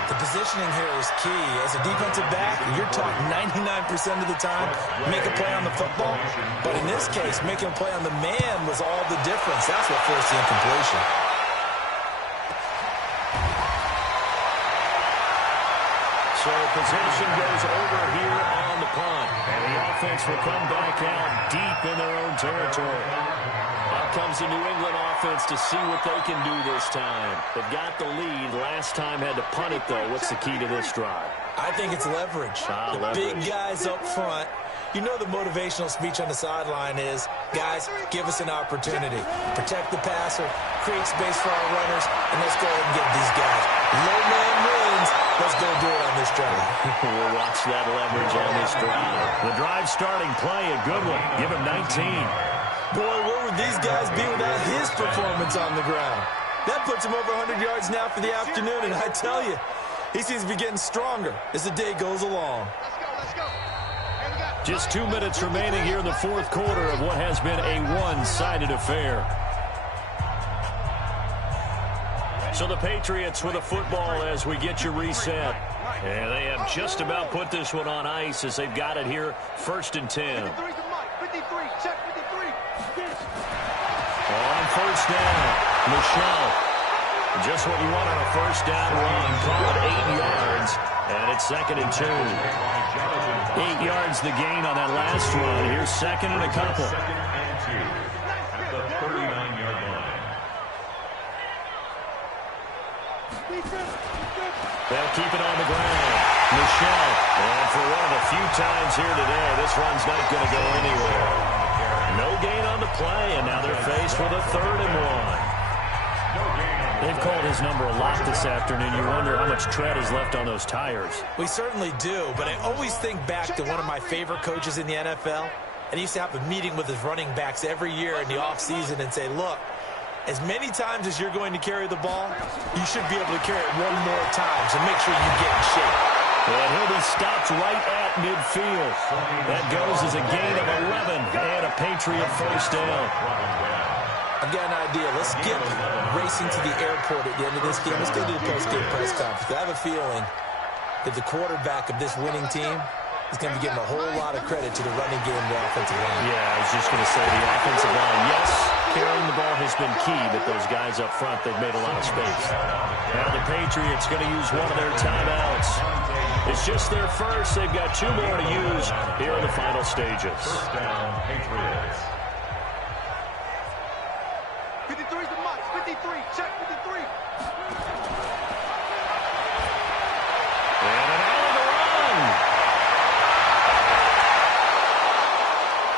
The positioning here is key. As a defensive back, you're taught 99% of the time, make a play on the football. But in this case, making a play on the man was all the difference. That's what forced the incompletion. So possession goes over here on the punt. And the offense will come back out deep in their own territory. Out comes the New England offense to see what they can do this time. They've got the lead. Last time had to punt it, though. What's the key to this drive? I think it's leverage. The big guys up front. You know the motivational speech on the sideline is, guys, give us an opportunity. Protect the passer, create space for our runners, and let's go ahead and get these guys. Low man wins. Let's go do it on this drive. We'll watch that leverage on this drive. The drive starting play, a good one. Give him 19. Boy, where would these guys be without his performance on the ground? That puts him over 100 yards now for the afternoon, and I tell you, he seems to be getting stronger as the day goes along. Let's go. Here we go. Just 2 minutes remaining here in the fourth quarter of what has been a one-sided affair. So the Patriots with a football as we get you reset. And they have just about put this one on ice as they've got it here, 1st and 10. 53, check 53. On first down, Michelle. Just what you want on a first down run. Call it 8 yards, and it's 2nd and 2. 8 yards the gain on that last run. Here's 2nd and a couple. 2nd and 2 at the 39-yard line. They'll keep it on the ground. Michelle. And for one of the few times here today, this run's not going to go anywhere. No gain on the play, and now they're faced with a 3rd and 1. They've called his number a lot this afternoon. You wonder how much tread is left on those tires. We certainly do, but I always think back to one of my favorite coaches in the NFL, and he used to have a meeting with his running backs every year in the offseason and say, look, as many times as you're going to carry the ball, you should be able to carry it one more time, so make sure you get in shape. And he'll be stopped right at midfield. That goes as a gain of 11 and a Patriot first down. I've got an idea. Let's skip racing to the airport at the end of this game. Let's go to the post-game press conference. I have a feeling that the quarterback of this winning team is going to be giving a whole lot of credit to the running game and the offensive line. Yeah, I was just going to say the offensive line. Yes, carrying the ball has been key, but those guys up front, they've made a lot of space. Now the Patriots going to use one of their timeouts. It's just their first. They've got 2 more to use here in the final stages. First down, Patriots. 53's the mark. 53, check 53. And an alley to run.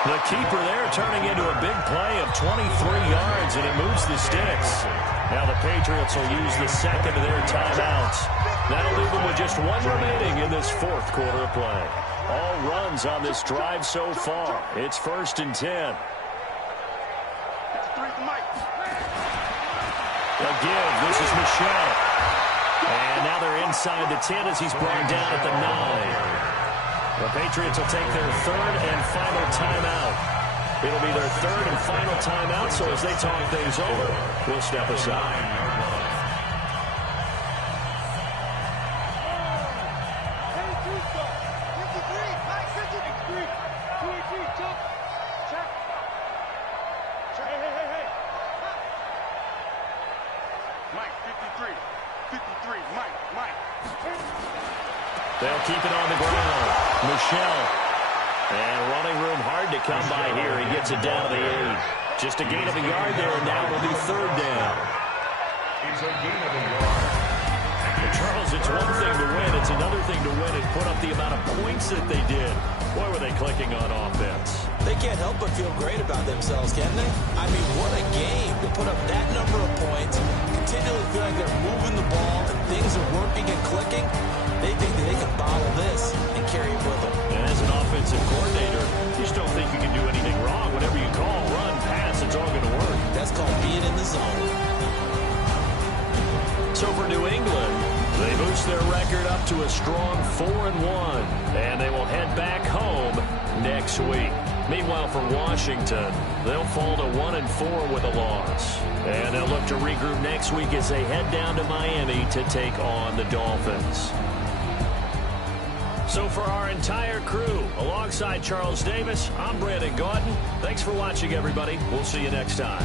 The keeper there turning into a big play of 23 yards, and it moves the sticks. Now the Patriots will use the 2nd of their timeouts. That'll leave them with just 1 remaining in this 4th quarter of play. All runs on this drive so far. It's 1st and 10. 53's the mic. A give. This is Michelle. And now they're inside the 10 as he's brought down at the 9. The Patriots will take their 3rd and final timeout. It'll be their 3rd and final timeout, so as they talk things over, we'll step aside. They'll keep it on the ground. Michelle. And running room hard to come by here. He gets it down to the 8. Just a gain of a yard there, and now it'll be 3rd down. It's a gain of a yard. And Charles, it's one thing to win. It's another thing to win and put up the amount of points that they did. Boy, were they clicking on offense. They can't help but feel great about themselves, can they? I mean, what a game to put up that number of points, continually feel like they're moving the ball, and things are working and clicking. They think that they can bottle this and carry it with them. And as an offensive coordinator, you just don't think you can do anything wrong. Whatever you call, run, pass, it's all going to work. That's called being in the zone. So for New England, they boost their record up to a strong 4-1, and they will head back home next week. Meanwhile, for Washington, they'll fall to 1-4 with a loss. And they'll look to regroup next week as they head down to Miami to take on the Dolphins. So for our entire crew, alongside Charles Davis, I'm Brandon Gaudin. Thanks for watching, everybody. We'll see you next time.